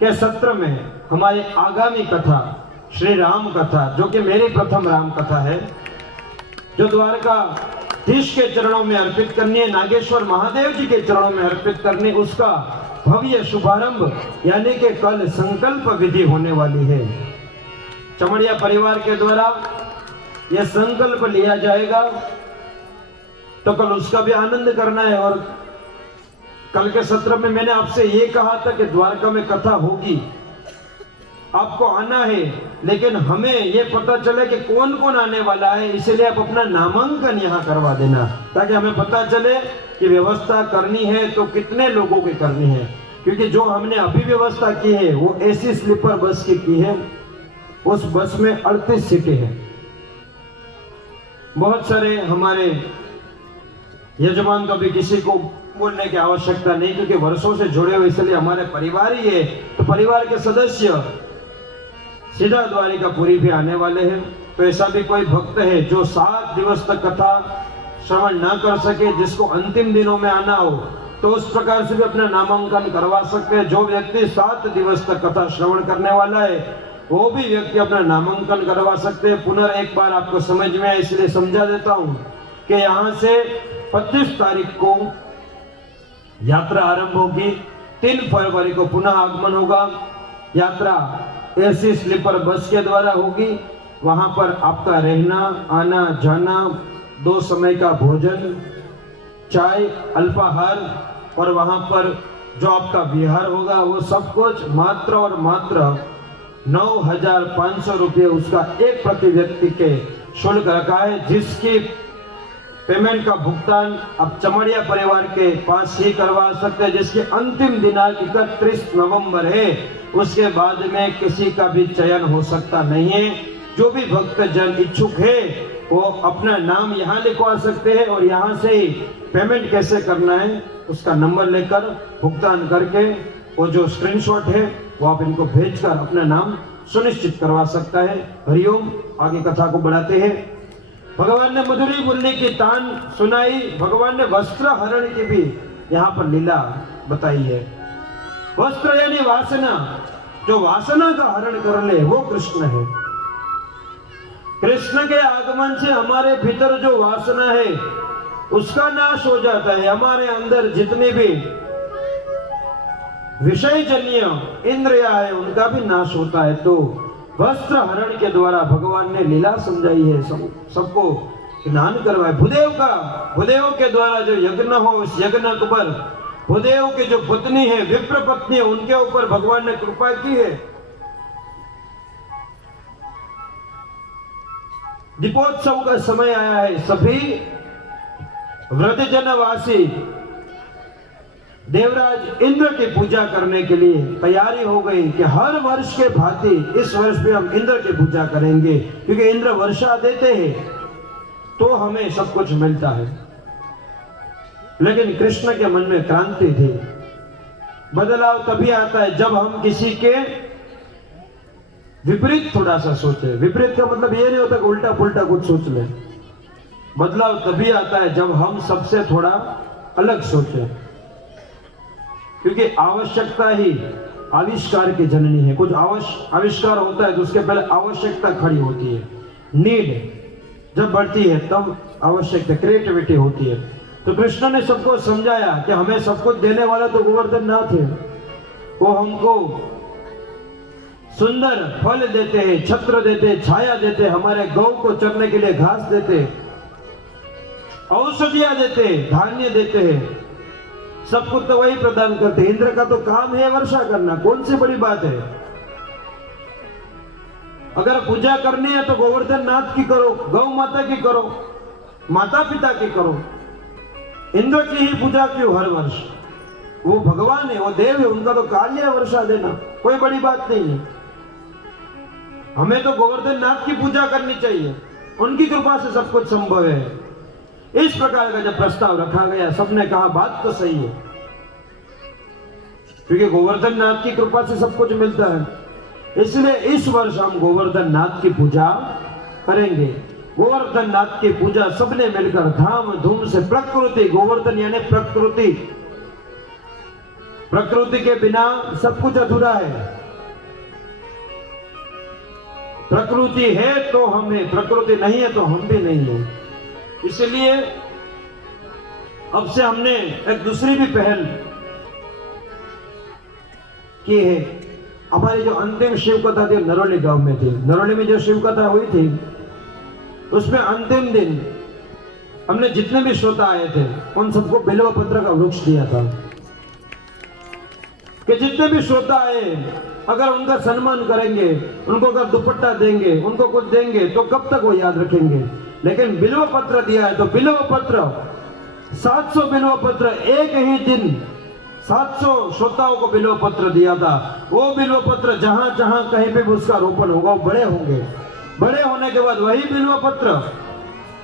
के सत्र में हमारी आगामी कथा श्री राम कथा, जो कि मेरी प्रथम राम कथा है, जो द्वारकाधीश के चरणों में अर्पित करनी है, नागेश्वर महादेव जी के चरणों में अर्पित करनी, उसका भव्य शुभारंभ यानी कि कल संकल्प विधि होने वाली है। चमड़िया परिवार के द्वारा यह संकल्प लिया जाएगा, तो कल उसका भी आनंद करना है। और कल के सत्र में मैंने आपसे ये कहा था कि द्वारका में कथा होगी, आपको आना है, लेकिन हमें ये पता चले कि कौन कौन आने वाला है, इसलिए आप अपना नामांकन यहाँ करवा देना, ताकि हमें पता चले कि व्यवस्था करनी है तो कितने लोगों की करनी है। क्योंकि जो हमने अभी व्यवस्था की है वो एसी स्लीपर बस की है, उस बस में 38 सीटें हैं। बहुत सारे हमारे यजमान, कभी किसी को बोलने की आवश्यकता नहीं, क्योंकि वर्षों से जुड़े हुए, इसलिए हमारे परिवार ही है। तो परिवार के सदस्य सीधा द्वारिकापुरी भी आने वाले हैं। तो ऐसा भी कोई भक्त है जो 7 दिवस तक कथा श्रवण ना कर सके, जिसको अंतिम दिनों में आना हो, तो उस प्रकार से भी अपना नामांकन करवा सकते हैं। जो व्यक्ति 7 दिवस तक कथा श्रवण करने वाला है, वो भी व्यक्ति अपना नामांकन करवा सकते हैं। पुनः एक बार आपको समझ में आए इसलिए समझा देता हूं कि यहाँ से 25 तारीख को यात्रा आरंभ होगी, 3 फरवरी को पुनः आगमन होगा। यात्रा एसी स्लीपर बस के द्वारा होगी। वहां पर आपका रहना, आना जाना, 2 समय का भोजन, चाय, अल्पाहार, और वहां पर जो आपका विहार होगा वो सब कुछ मात्र और मात्र 9,500 रुपये उसका एक प्रति व्यक्ति के शुल्क रखा है, जिसकी पेमेंट का भुगतान आप चमड़िया परिवार के पास ही करवा सकते हैं, जिसकी अंतिम दिनांक 31 नवंबर है। उसके बाद में किसी का भी चयन हो सकता नहीं है। जो भी भक्त जन इच्छुक है वो अपना नाम यहाँ लिखवा सकते हैं, और यहाँ से ही पेमेंट कैसे करना है उसका नंबर लेकर भुगतान करके वो जो स्क्रीनशॉट है वो आप इनको भेजकर अपना नाम सुनिश्चित करवा सकता है। हरिओम। आगे कथा को बढ़ाते हैं। भगवान ने मधुरी बोलने की तान सुनाई, भगवान ने वस्त्र हरण की भी यहाँ पर लीला बताई है। वस्त्र यानी वासना, जो वासना का हरण कर ले वो कृष्ण है। कृष्ण के आगमन से हमारे भीतर जो वासना है उसका नाश हो जाता है। हमारे अंदर जितने भी विषय जन्य इंद्रिया है उनका भी नाश होता है। तो वस्त्र हरण के द्वारा भगवान ने लीला समझाई है, सबको स्नान करवाए। भूदेव के द्वारा जो यज्ञ हो, उस यज्ञ पर भूदेव की जो पत्नी है, विप्र पत्नी है, उनके ऊपर भगवान ने कृपा की है। दीपोत्सव का समय आया है, सभी व्रतजनवासी देवराज इंद्र की पूजा करने के लिए तैयारी हो गई कि हर वर्ष के भांति इस वर्ष भी हम इंद्र की पूजा करेंगे, क्योंकि इंद्र वर्षा देते हैं तो हमें सब कुछ मिलता है। लेकिन कृष्ण के मन में क्रांति थी। बदलाव तभी आता है जब हम किसी के विपरीत थोड़ा सा सोचे। विपरीत का मतलब ये नहीं होता कि उल्टा पुल्टा कुछ सोच ले। बदलाव तभी आता है जब हम सबसे थोड़ा अलग सोचे, क्योंकि आवश्यकता ही आविष्कार की जननी है। कुछ आविष्कार होता है तो उसके पहले आवश्यकता खड़ी होती है। नीड जब बढ़ती है तब आवश्यकता, क्रिएटिविटी होती है। तो कृष्ण ने सबको समझाया कि हमें सब कुछ देने वाला तो गोवर्धन नाथ है। वो हमको सुंदर फल देते हैं, छत्र देते हैं, छाया देते हैं, हमारे गौ को चरने के लिए घास देते, औषधियां देते, धान्य देते हैं, सब कुछ तो वही प्रदान करते हैं। इंद्र का तो काम है वर्षा करना, कौन सी बड़ी बात है। अगर पूजा करनी है तो गोवर्धन नाथ की करो, गौ माता की करो, माता पिता की करो। इंद्र की ही पूजा क्यों हर वर्ष? वो भगवान है, वो देव है, उनका तो कार्य है वर्षा देना, कोई बड़ी बात नहीं है। हमें तो गोवर्धन नाथ की पूजा करनी चाहिए, उनकी कृपा से सब कुछ संभव है। इस प्रकार का जब प्रस्ताव रखा गया, सबने कहा बात तो सही है, क्योंकि गोवर्धन नाथ की कृपा से सब कुछ मिलता है। इसलिए इस वर्ष हम गोवर्धन नाथ की पूजा करेंगे। गोवर्धन नाथ की पूजा सबने मिलकर धाम धूम से, प्रकृति, गोवर्धन यानी प्रकृति, प्रकृति के बिना सब कुछ अधूरा है। प्रकृति है तो हम है, प्रकृति नहीं है तो हम भी नहीं है। इसलिए अब से हमने एक दूसरी भी पहल की है। हमारी जो अंतिम शिव कथा थी नरोली गांव में थी। नरोली में जो शिव कथा हुई थी उसमें अंतिम दिन हमने जितने भी श्रोता आए थे उन सबको बिल्व पत्र का वृक्ष दिया था कि जितने भी श्रोता आए अगर उनका सम्मान करेंगे, उनको अगर दुपट्टा देंगे, उनको कुछ देंगे तो कब तक वो याद रखेंगे। लेकिन बिल्व पत्र दिया है तो बिल्व पत्र 700 बिल्व पत्र एक ही दिन 700 श्रोताओं को बिल्व पत्र दिया था। वो बिल्व पत्र जहां जहां कहीं पे भी उसका रोपण होगा वो बड़े होंगे। बड़े होने के बाद वही बिल्व पत्र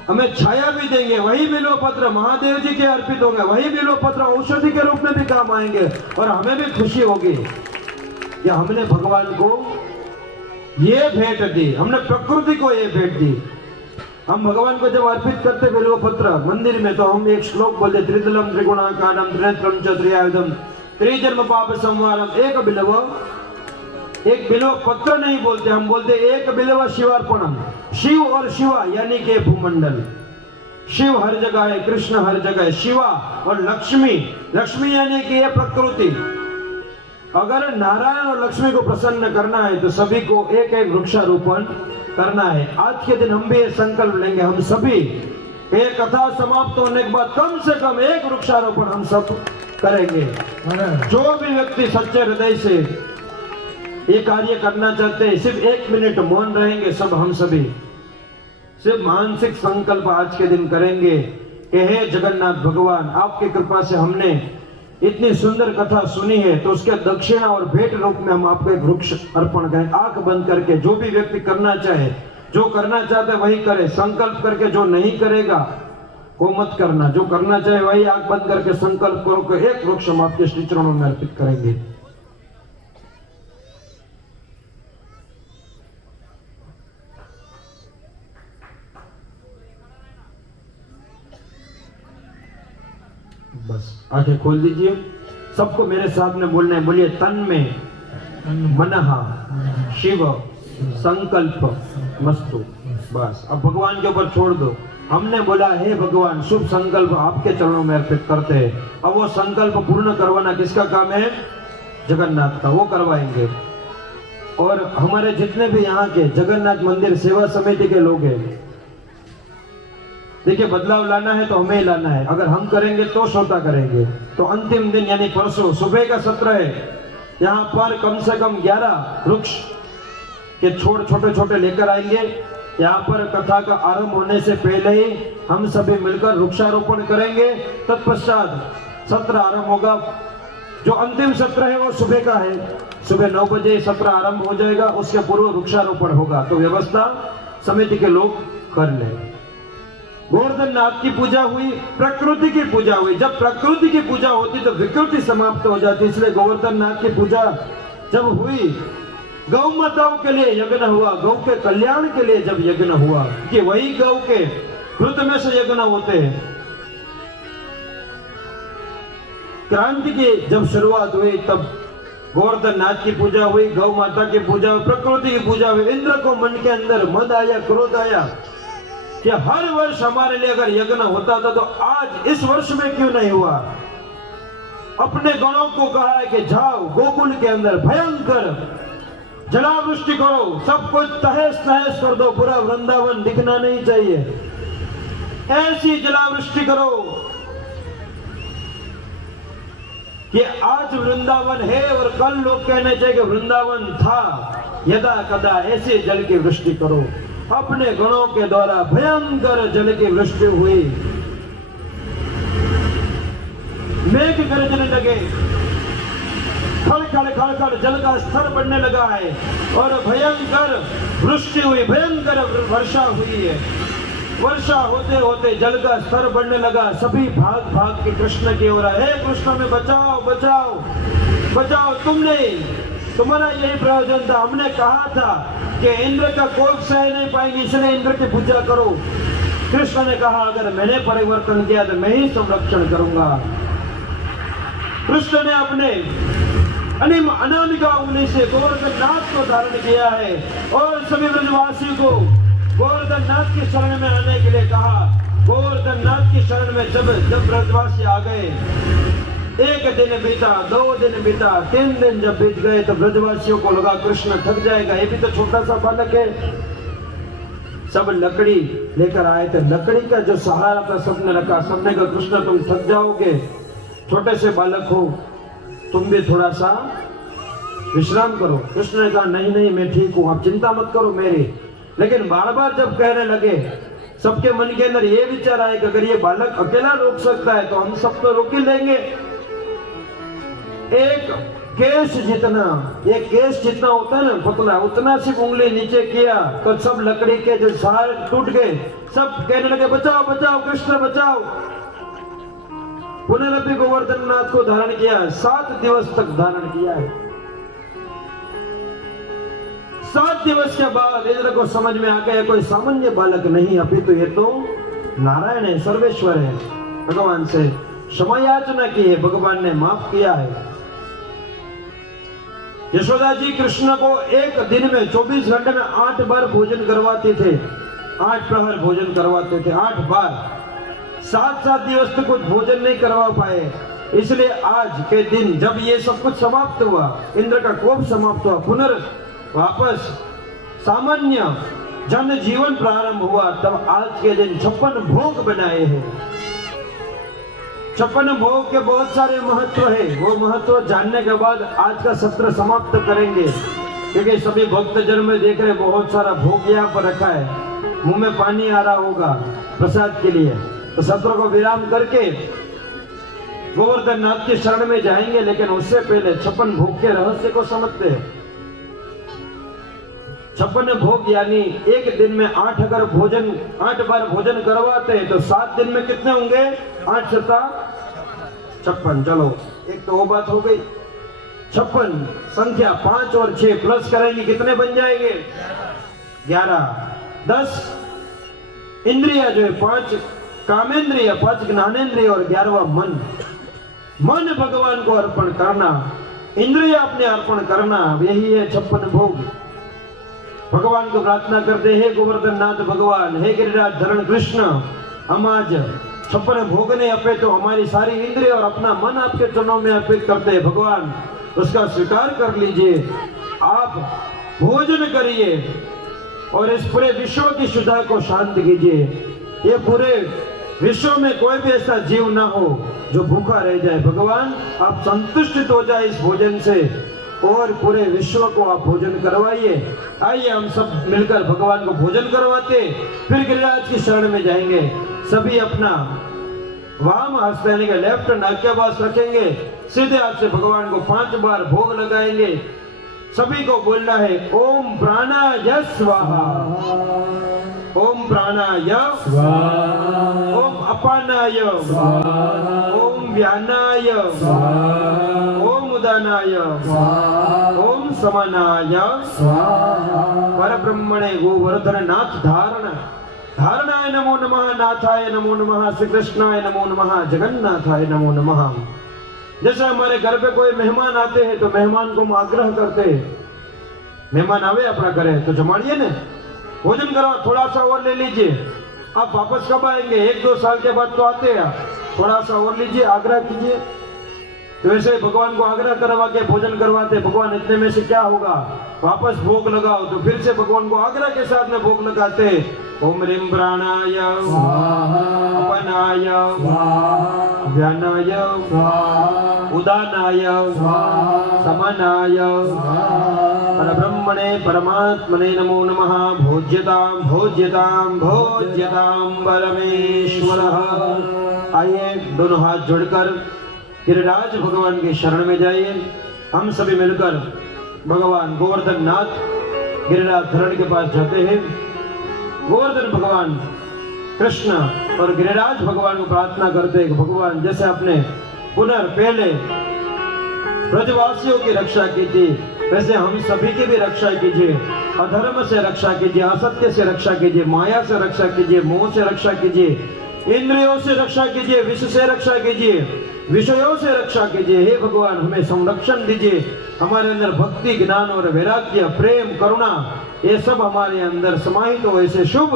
हमें छाया भी देंगे, वही बिल्व पत्र महादेव जी के अर्पित होंगे, वही बिल्व पत्र औषधि के रूप में भी काम आएंगे। और हमें भी खुशी होगी कि हमने भगवान को ये भेंट दी, हमने प्रकृति को ये भेंट दी। हम भगवान को जब अर्पित करते बिल्व पत्र मंदिर में तो हम एक श्लोक बोलते, त्रिदलम त्रिगुणाकारम त्रिनेत्रम च त्रियायुधम त्रिजन्म पाप संवारम एक बिल्व। एक बिल्व पत्र नहीं बोलते, हम बोलते एक बिल्व शिवार्पणम। शिव और शिवा यानी कि भूमंडल, शिव हर जगह है, कृष्ण हर जगह है, शिवा और लक्ष्मी, लक्ष्मी यानी कि ये प्रकृति। अगर नारायण और लक्ष्मी को प्रसन्न करना है तो सभी को एक एक वृक्षारोपण करना है। आज के दिन हम भी ये संकल्प लेंगे, हम सभी एक कथा समाप्त होने के बाद कम से कम एक वृक्षारोपण हम सब करेंगे। जो भी व्यक्ति सच्चे हृदय से ये कार्य करना चाहते हैं सिर्फ 1 मिनट मौन रहेंगे। सब हम सभी सिर्फ मानसिक संकल्प आज के दिन करेंगे कि हे जगन्नाथ भगवान, आपकी कृपा से हमने इतनी सुंदर कथा सुनी है तो उसके दक्षिणा और भेंट रूप में हम आपको एक वृक्ष अर्पण करें। आंख बंद करके जो भी व्यक्ति करना चाहे, जो करना चाहता है वही करे, संकल्प करके। जो नहीं करेगा वो मत करना, जो करना चाहे वही आंख बंद करके संकल्प करो कि एक वृक्ष हम आपके श्री चरणों में अर्पित करेंगे। बस आंखें खोल दीजिए। सबको मेरे साथ में बोलना है, बोलिए तन में मनहा शिव संकल्प मस्तु। बस अब भगवान के ऊपर छोड़ दो। हमने बोला हे भगवान, शुभ संकल्प आपके चरणों में अर्पित करते हैं। अब वो संकल्प पूर्ण करवाना किसका काम है? जगन्नाथ का, वो करवाएंगे। और हमारे जितने भी यहाँ के जगन्नाथ मंदिर सेवा समिति के लोग हैं, देखिए बदलाव लाना है तो हमें ही लाना है। अगर हम करेंगे तो श्रोता करेंगे। तो अंतिम दिन यानी परसों सुबह का सत्र है। यहाँ पर कम से कम 11 वृक्ष के छोटे छोटे लेकर आएंगे। यहाँ पर कथा का आरंभ होने से पहले ही हम सभी मिलकर वृक्षारोपण करेंगे। तत्पश्चात सत्र आरंभ होगा। जो अंतिम सत्र है वो सुबह का है। सुबह 9 बजे सत्र आरंभ हो जाएगा, उसके पूर्व वृक्षारोपण होगा। तो व्यवस्था समिति के लोग कर ले। गोवर्धन नाथ की पूजा हुई, प्रकृति की पूजा हुई। जब प्रकृति की पूजा होती तो विकृति समाप्त हो जाती, इसलिए गोवर्धन नाथ की पूजा जब हुई, गौ माताओं के लिए यज्ञ हुआ, गौ के कल्याण के लिए जब यज्ञ हुआ, कि वही गौ के घृत में से यज्ञ होते हैं। क्रांति की जब शुरुआत हुई तब गोवर्धन नाथ की पूजा हुई, गौ माता की पूजा हुई, प्रकृति की पूजा हुई। इंद्र को मन के अंदर मद आया, क्रोध आया कि हर वर्ष हमारे लिए अगर यज्ञ होता था तो आज इस वर्ष में क्यों नहीं हुआ। अपने गणों को कहा है कि जाओ गोकुल के अंदर भयंकर जलावृष्टि करो, सब कुछ तहस नहस कर दो, पूरा वृंदावन दिखना नहीं चाहिए, ऐसी जलावृष्टि करो कि आज वृंदावन है और कल लोग कहने चाहिए कि वृंदावन था, यदा कदा ऐसे जल की वृष्टि करो। अपने गणों के द्वारा भयंकर जल की वृष्टि हुई, मेघ गरजने लगे, खड़ जल का स्तर बढ़ने लगा है और भयंकर वृष्टि हुई, भयंकर वर्षा हुई है। वर्षा होते होते जल का स्तर बढ़ने लगा, सभी भाग भाग के कृष्ण की ओर आए, हे कृष्ण में बचाओ बचाओ बचाओ, तुम्हारा यही प्रयोजन था, हमने कहा था कि इंद्र का कोप सह नहीं पाएंगे, इसलिए इंद्र की पूजा करो। कृष्ण ने कहा अगर मैंने परिवर्तन किया तो मैं ही संरक्षण करूंगा। कृष्ण ने अपने अनामिका उंगली से गोवर्धन नाथ को धारण किया है और सभी ब्रजवासियों को गोवर्धन नाथ की शरण में आने के लिए कहा। गोवर्धन नाथ की शरण में जब ब्रजवासी आ गए, एक दिन बीता, 2 दिन बीता, 3 दिन जब बीत गए तो ब्रजवासियों को लगा कृष्ण थक जाएगा, ये भी तो छोटा सा बालक है। सब लकड़ी लेकर आए थे, लकड़ी का जो सहारा था सबने रखा, सबने कहा कृष्ण तुम थक जाओगे, छोटे से बालक हो, तुम भी थोड़ा सा विश्राम करो। कृष्ण ने कहा नहीं मैं ठीक हूं, आप चिंता मत करो मेरी। लेकिन बार बार जब कहने लगे, सबके मन के अंदर ये विचार आए कि अगर ये बालक अकेला रोक सकता है तो हम सब तो रोक ही लेंगे। एक केश जितना होता है ना पतला, उतना सिर्फ उंगली नीचे किया तो सब लकड़ी के जो सहारे टूट गए, सब कहने लगे बचाओ बचाओ कृष्ण बचाओ। पुनरअपि गोवर्धन नाथ को धारण किया, 7 दिवस तक धारण किया है। 7 दिवस के बाद इंद्र को समझ में आ गया कोई सामान्य बालक नहीं, अभी तो ये तो नारायण है, सर्वेश्वर है। भगवान से क्षमा याचना की है, भगवान ने माफ किया है। यशोदा जी कृष्ण को एक दिन में 24 घंटे में 8 बार भोजन करवाते थे, 8 प्रहर भोजन करवाते थे, 8 बार। 7 दिवस तक कुछ भोजन नहीं करवा पाए, इसलिए आज के दिन जब ये सब कुछ समाप्त हुआ, इंद्र का कोप समाप्त हुआ, वापस सामान्य जन जीवन प्रारंभ हुआ, तब आज के दिन 56 भोग बनाए हैं। 56 भोग के बहुत सारे महत्व है, वो महत्व जानने के बाद आज का सत्र समाप्त करेंगे, क्योंकि सभी भक्तजन में देख रहे बहुत सारा भोग यहाँ पर रखा है, मुंह में पानी आ रहा होगा प्रसाद के लिए। तो सत्र को विराम करके गोवर्धन नाथ की शरण में जाएंगे, लेकिन उससे पहले 56 भोग के रहस्य को समझते हैं। 56 भोग यानी एक दिन में 8 बार भोजन करवाते हैं तो 7 दिन में कितने होंगे? 8 सता 56। चलो एक तो वो बात हो गई। 56 संख्या 5 और 6 प्लस करेंगे कितने बन जाएंगे? 11। 10 इंद्रिया जो है, 5 कामेंद्रिय, 5 ज्ञानेंद्रिय और 11वां मन। मन भगवान को अर्पण करना, इंद्रिय अपने अर्पण करना, यही है 56 भोग। भगवान को प्रार्थना करते हैं, गोवर्धन नाथ भगवान, हे गिरिराज धरण कृष्ण, हम आज 56 भोगने अपे तो हमारी सारी इंद्रिय और अपना मन आपके चरणों में अर्पित करते हैं। भगवान उसका स्वीकार कर लीजिए, आप भोजन करिए और इस पूरे विश्व की शुद्धा को शांत कीजिए। ये पूरे विश्व में कोई भी ऐसा जीव ना हो जो भूखा रह जाए। भगवान आप संतुष्ट हो जाए इस भोजन से और पूरे विश्व को आप भोजन करवाइए। आइए हम सब मिलकर भगवान को भोजन करवाते, फिर गिरिराज की शरण में जाएंगे। सभी अपना वाम हस्त यानी कि लेफ्ट नाक के पास रखेंगे, सीधे हाथ से भगवान को 5 बार भोग लगाएंगे। सभी को बोलना है ओम प्राणाय स्वाहा। ओम प्राणाय स्वाहा ओम अपानाय स्वाहा ओम व्यानाय स्वाहा ओम उदानाय स्वाहा ओम समानाय स्वाहा परब्रह्मणे गोवर्धन नाथ धारण धारणाय नमो नमः नाथाय नमो नमः श्री कृष्णाय नमो नमः जगन्नाथाय नमो नमः। जैसे हमारे घर पे कोई मेहमान आते हैं तो मेहमान को हम आग्रह करते हैं, मेहमान आवे अपना घरे तो जमाड़िए ने, भोजन करो, थोड़ा सा और ले लीजिए। आप वापस कब आएंगे? 1-2 साल के बाद तो आते हैं, थोड़ा सा और लीजिए, आग्रह कीजिए। तो ऐसे भगवान को आग्रह करवा के भोजन करवाते, भगवान इतने में से क्या होगा, वापस भोग लगाओ, तो फिर से भगवान को आग्रह के साथ में भोग लगाते। ओम ह्रीं प्राणाय स्वाहा अपनाय स्वाहा व्यानाय स्वाहा उदानाय स्वाहा समानाय परब्रह्मणे परमात्मने नमो नमः। भोज्यतां भोज्यतां भोज्यतां परमेश्वरः। आइए दोनों हाथ जोड़कर गिरिराज भगवान के शरण में जाइए। हम सभी मिलकर भगवान गोवर्धन नाथ गिरिराज धरण के पास जाते हैं। गोवर्धन भगवान कृष्ण और गिरिराज भगवान को प्रार्थना करते हैं कि भगवान जैसे आपने पहले ब्रजवासियों की रक्षा की थी, वैसे हम सभी की भी रक्षा कीजिए। अधर्म से रक्षा कीजिए, असत्य से रक्षा कीजिए, माया से रक्षा कीजिए, मोह से रक्षा कीजिए, इंद्रियों से रक्षा कीजिए, विष से रक्षा कीजिए, विषयों से रक्षा कीजिए। हे भगवान हमें संरक्षण दीजिए। हमारे अंदर भक्ति, ज्ञान और वैराग्य, प्रेम, करुणा ये सब हमारे अंदर समाहित हो। ऐसे शुभ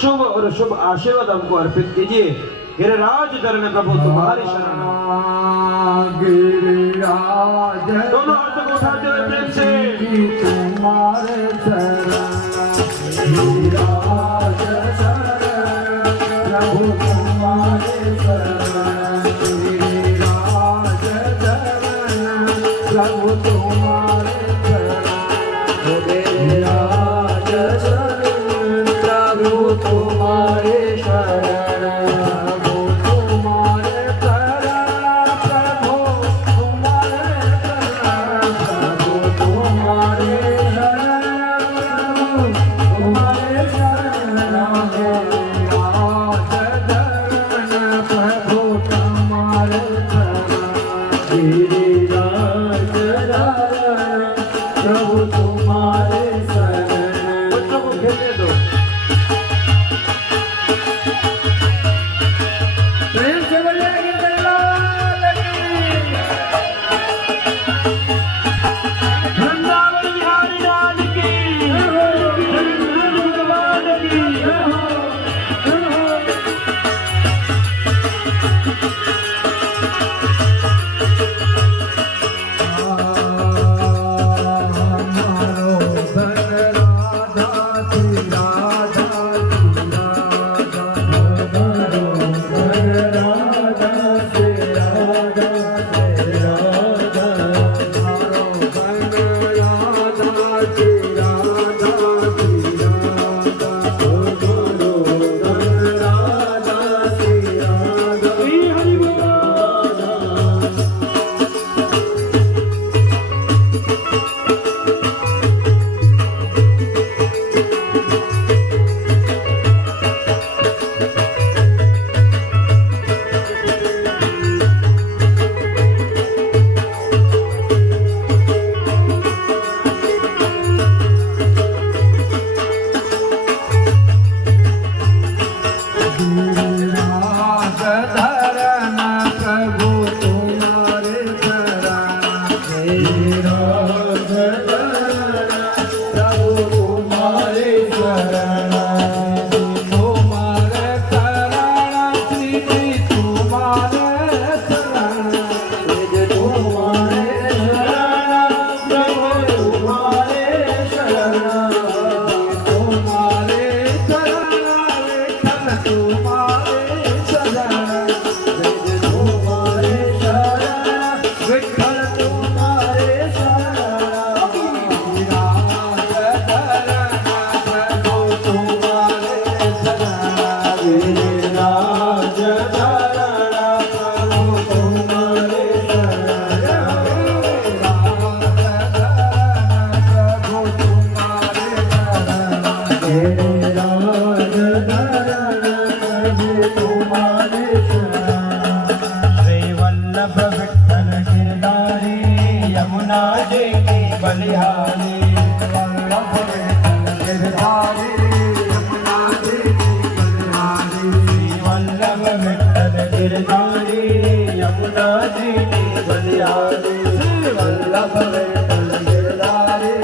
शुभ और शुभ आशीर्वाद हमको अर्पित कीजिए। गिरिराज धरण प्रभु तुम्हारी शरण। गिरिराज दोनों हाथों को उठाते हुए प्रेम से तुम्हारे शरण गिरिराज शरण प्रभु तुम्हारे शरण गिरिराज शरण प्रभु तुम्हारे शरण गिरिराज शरण प्रभु तुम्हारे शरण प्रभु तुम्हारे शरण प्रभु तुम्हारे शरण प्रभु तुम्हारे शरण प्रभु तुम्हारे शरण गिरिराज शरण प्रभु तुम्हारे शरण। बच्चों को खेलने दो। प्रेम से बोलिए वृंदावन बिहारी लाल की, कृष्ण भगवान की। जी की बलिहारी वल्लभ विठल गिरधारी यमुना जी की बलिहारी वल्लभ विठल गिरधारी यमुना जी की बलिहारी वल्लभ विठल गिरधारी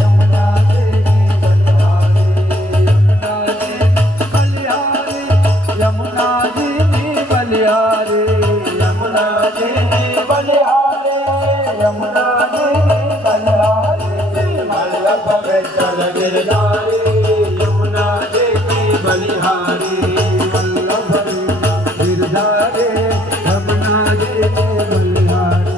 यमुना जी की बलिहारी यमुना जी की बलिहारी यमुना जी की बलिहारी यमुना जी की बलिहारी वल्लभ विठल गिरधारी यमुना जी की बलिहारी वल्लभ विठल गिरधारी यमुना जी की बलिहारी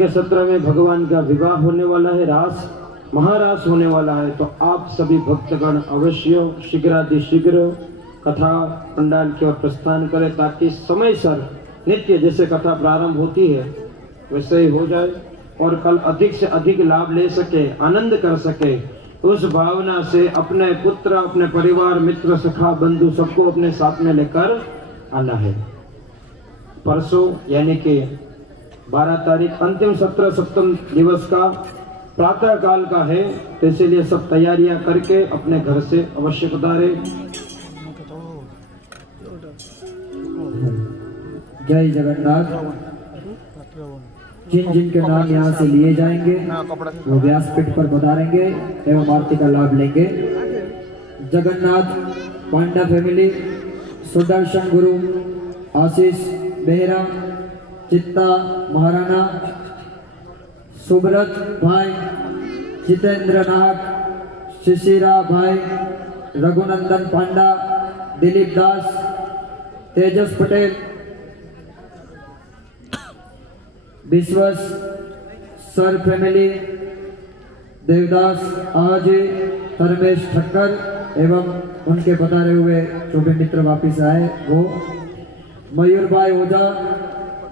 के सत्र में भगवान का विवाह होने वाला है, रास महारास होने वाला है। तो आप सभी भक्तगण अवश्य शीघ्रातिशीघ्र कथा पंडाल की ओर प्रस्थान करें, ताकि समयसर नित्य जैसे कथा प्रारंभ होती है वैसे ही हो जाए और कल अधिक से अधिक लाभ ले सके, आनंद कर सके। उस भावना से अपने पुत्र, अपने परिवार, मित्र, सखा, बंधु सबको अपने साथ में लेकर आना है। परसों यानी कि 12 तारीख अंतिम सत्र सप्तम दिवस का प्रातः काल का है, तो इसीलिए सब तैयारियां करके अपने घर से अवश्य पधारे। जय जगन्नाथ। जिन जिन के नाम यहाँ से लिए जाएंगे वो व्यासपीठ पर पधारेंगे एवं आरती का लाभ लेंगे। जगन्नाथ पांडा फैमिली, सुदर्शन गुरु, आशीष बेहरा, चित्ता महाराणा, सुब्रत भाई, जितेंद्र नाग, शिशिरा भाई, रघुनंदन पांडा, दिलीप दास, तेजस पटेल, विश्वास सर फैमिली, देवदास आजी, धर्मेश ठक्कर एवं उनके पधारे हुए जो भी मित्र वापिस आए वो, मयूर भाई ओझा,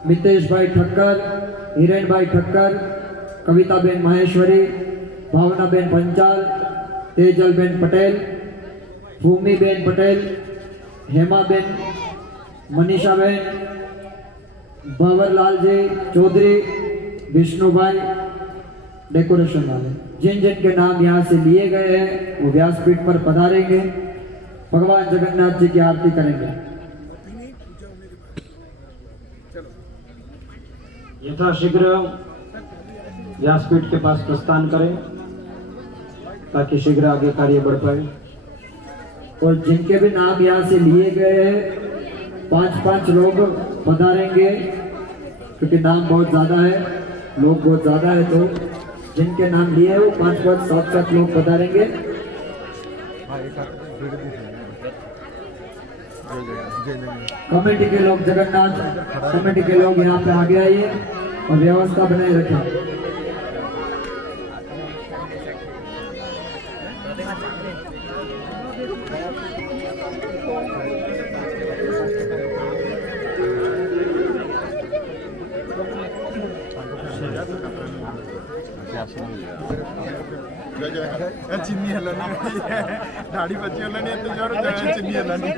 मितेश भाई ठक्कर, हिरेन भाई ठक्कर, कविता बेन माहेश्वरी, भावना बेन पंचाल, तेजल बेन पटेल, भूमि बेन पटेल, हेमा बेन, मनीषा बेन, भंवरलाल जी चौधरी, विष्णु भाई डेकोरेशन वाले। जिन जिन के नाम यहाँ से लिए गए हैं वो व्यासपीठ पर पधारेंगे, भगवान जगन्नाथ जी की आरती करेंगे। यथाशीघ्र व्यासपीठ के पास प्रस्थान करें ताकि शीघ्र आगे कार्य बढ़ पाए। और जिनके भी नाम यहाँ से लिए गए हैं 5-5 लोग पधारेंगे, क्योंकि नाम बहुत ज़्यादा है, लोग बहुत ज़्यादा है, तो जिनके नाम लिए हैं वो 5-5 7-7 लोग पधारेंगे। कमेटी के लोग, जगन्नाथ कमेटी के लोग यहाँ पे आगे आइए और व्यवस्था बनाए रखें। चिन्नी हल्ला दाढ़ी बच्ची हल्ला नहीं तो जोर चिन्नी हल्ला नहीं।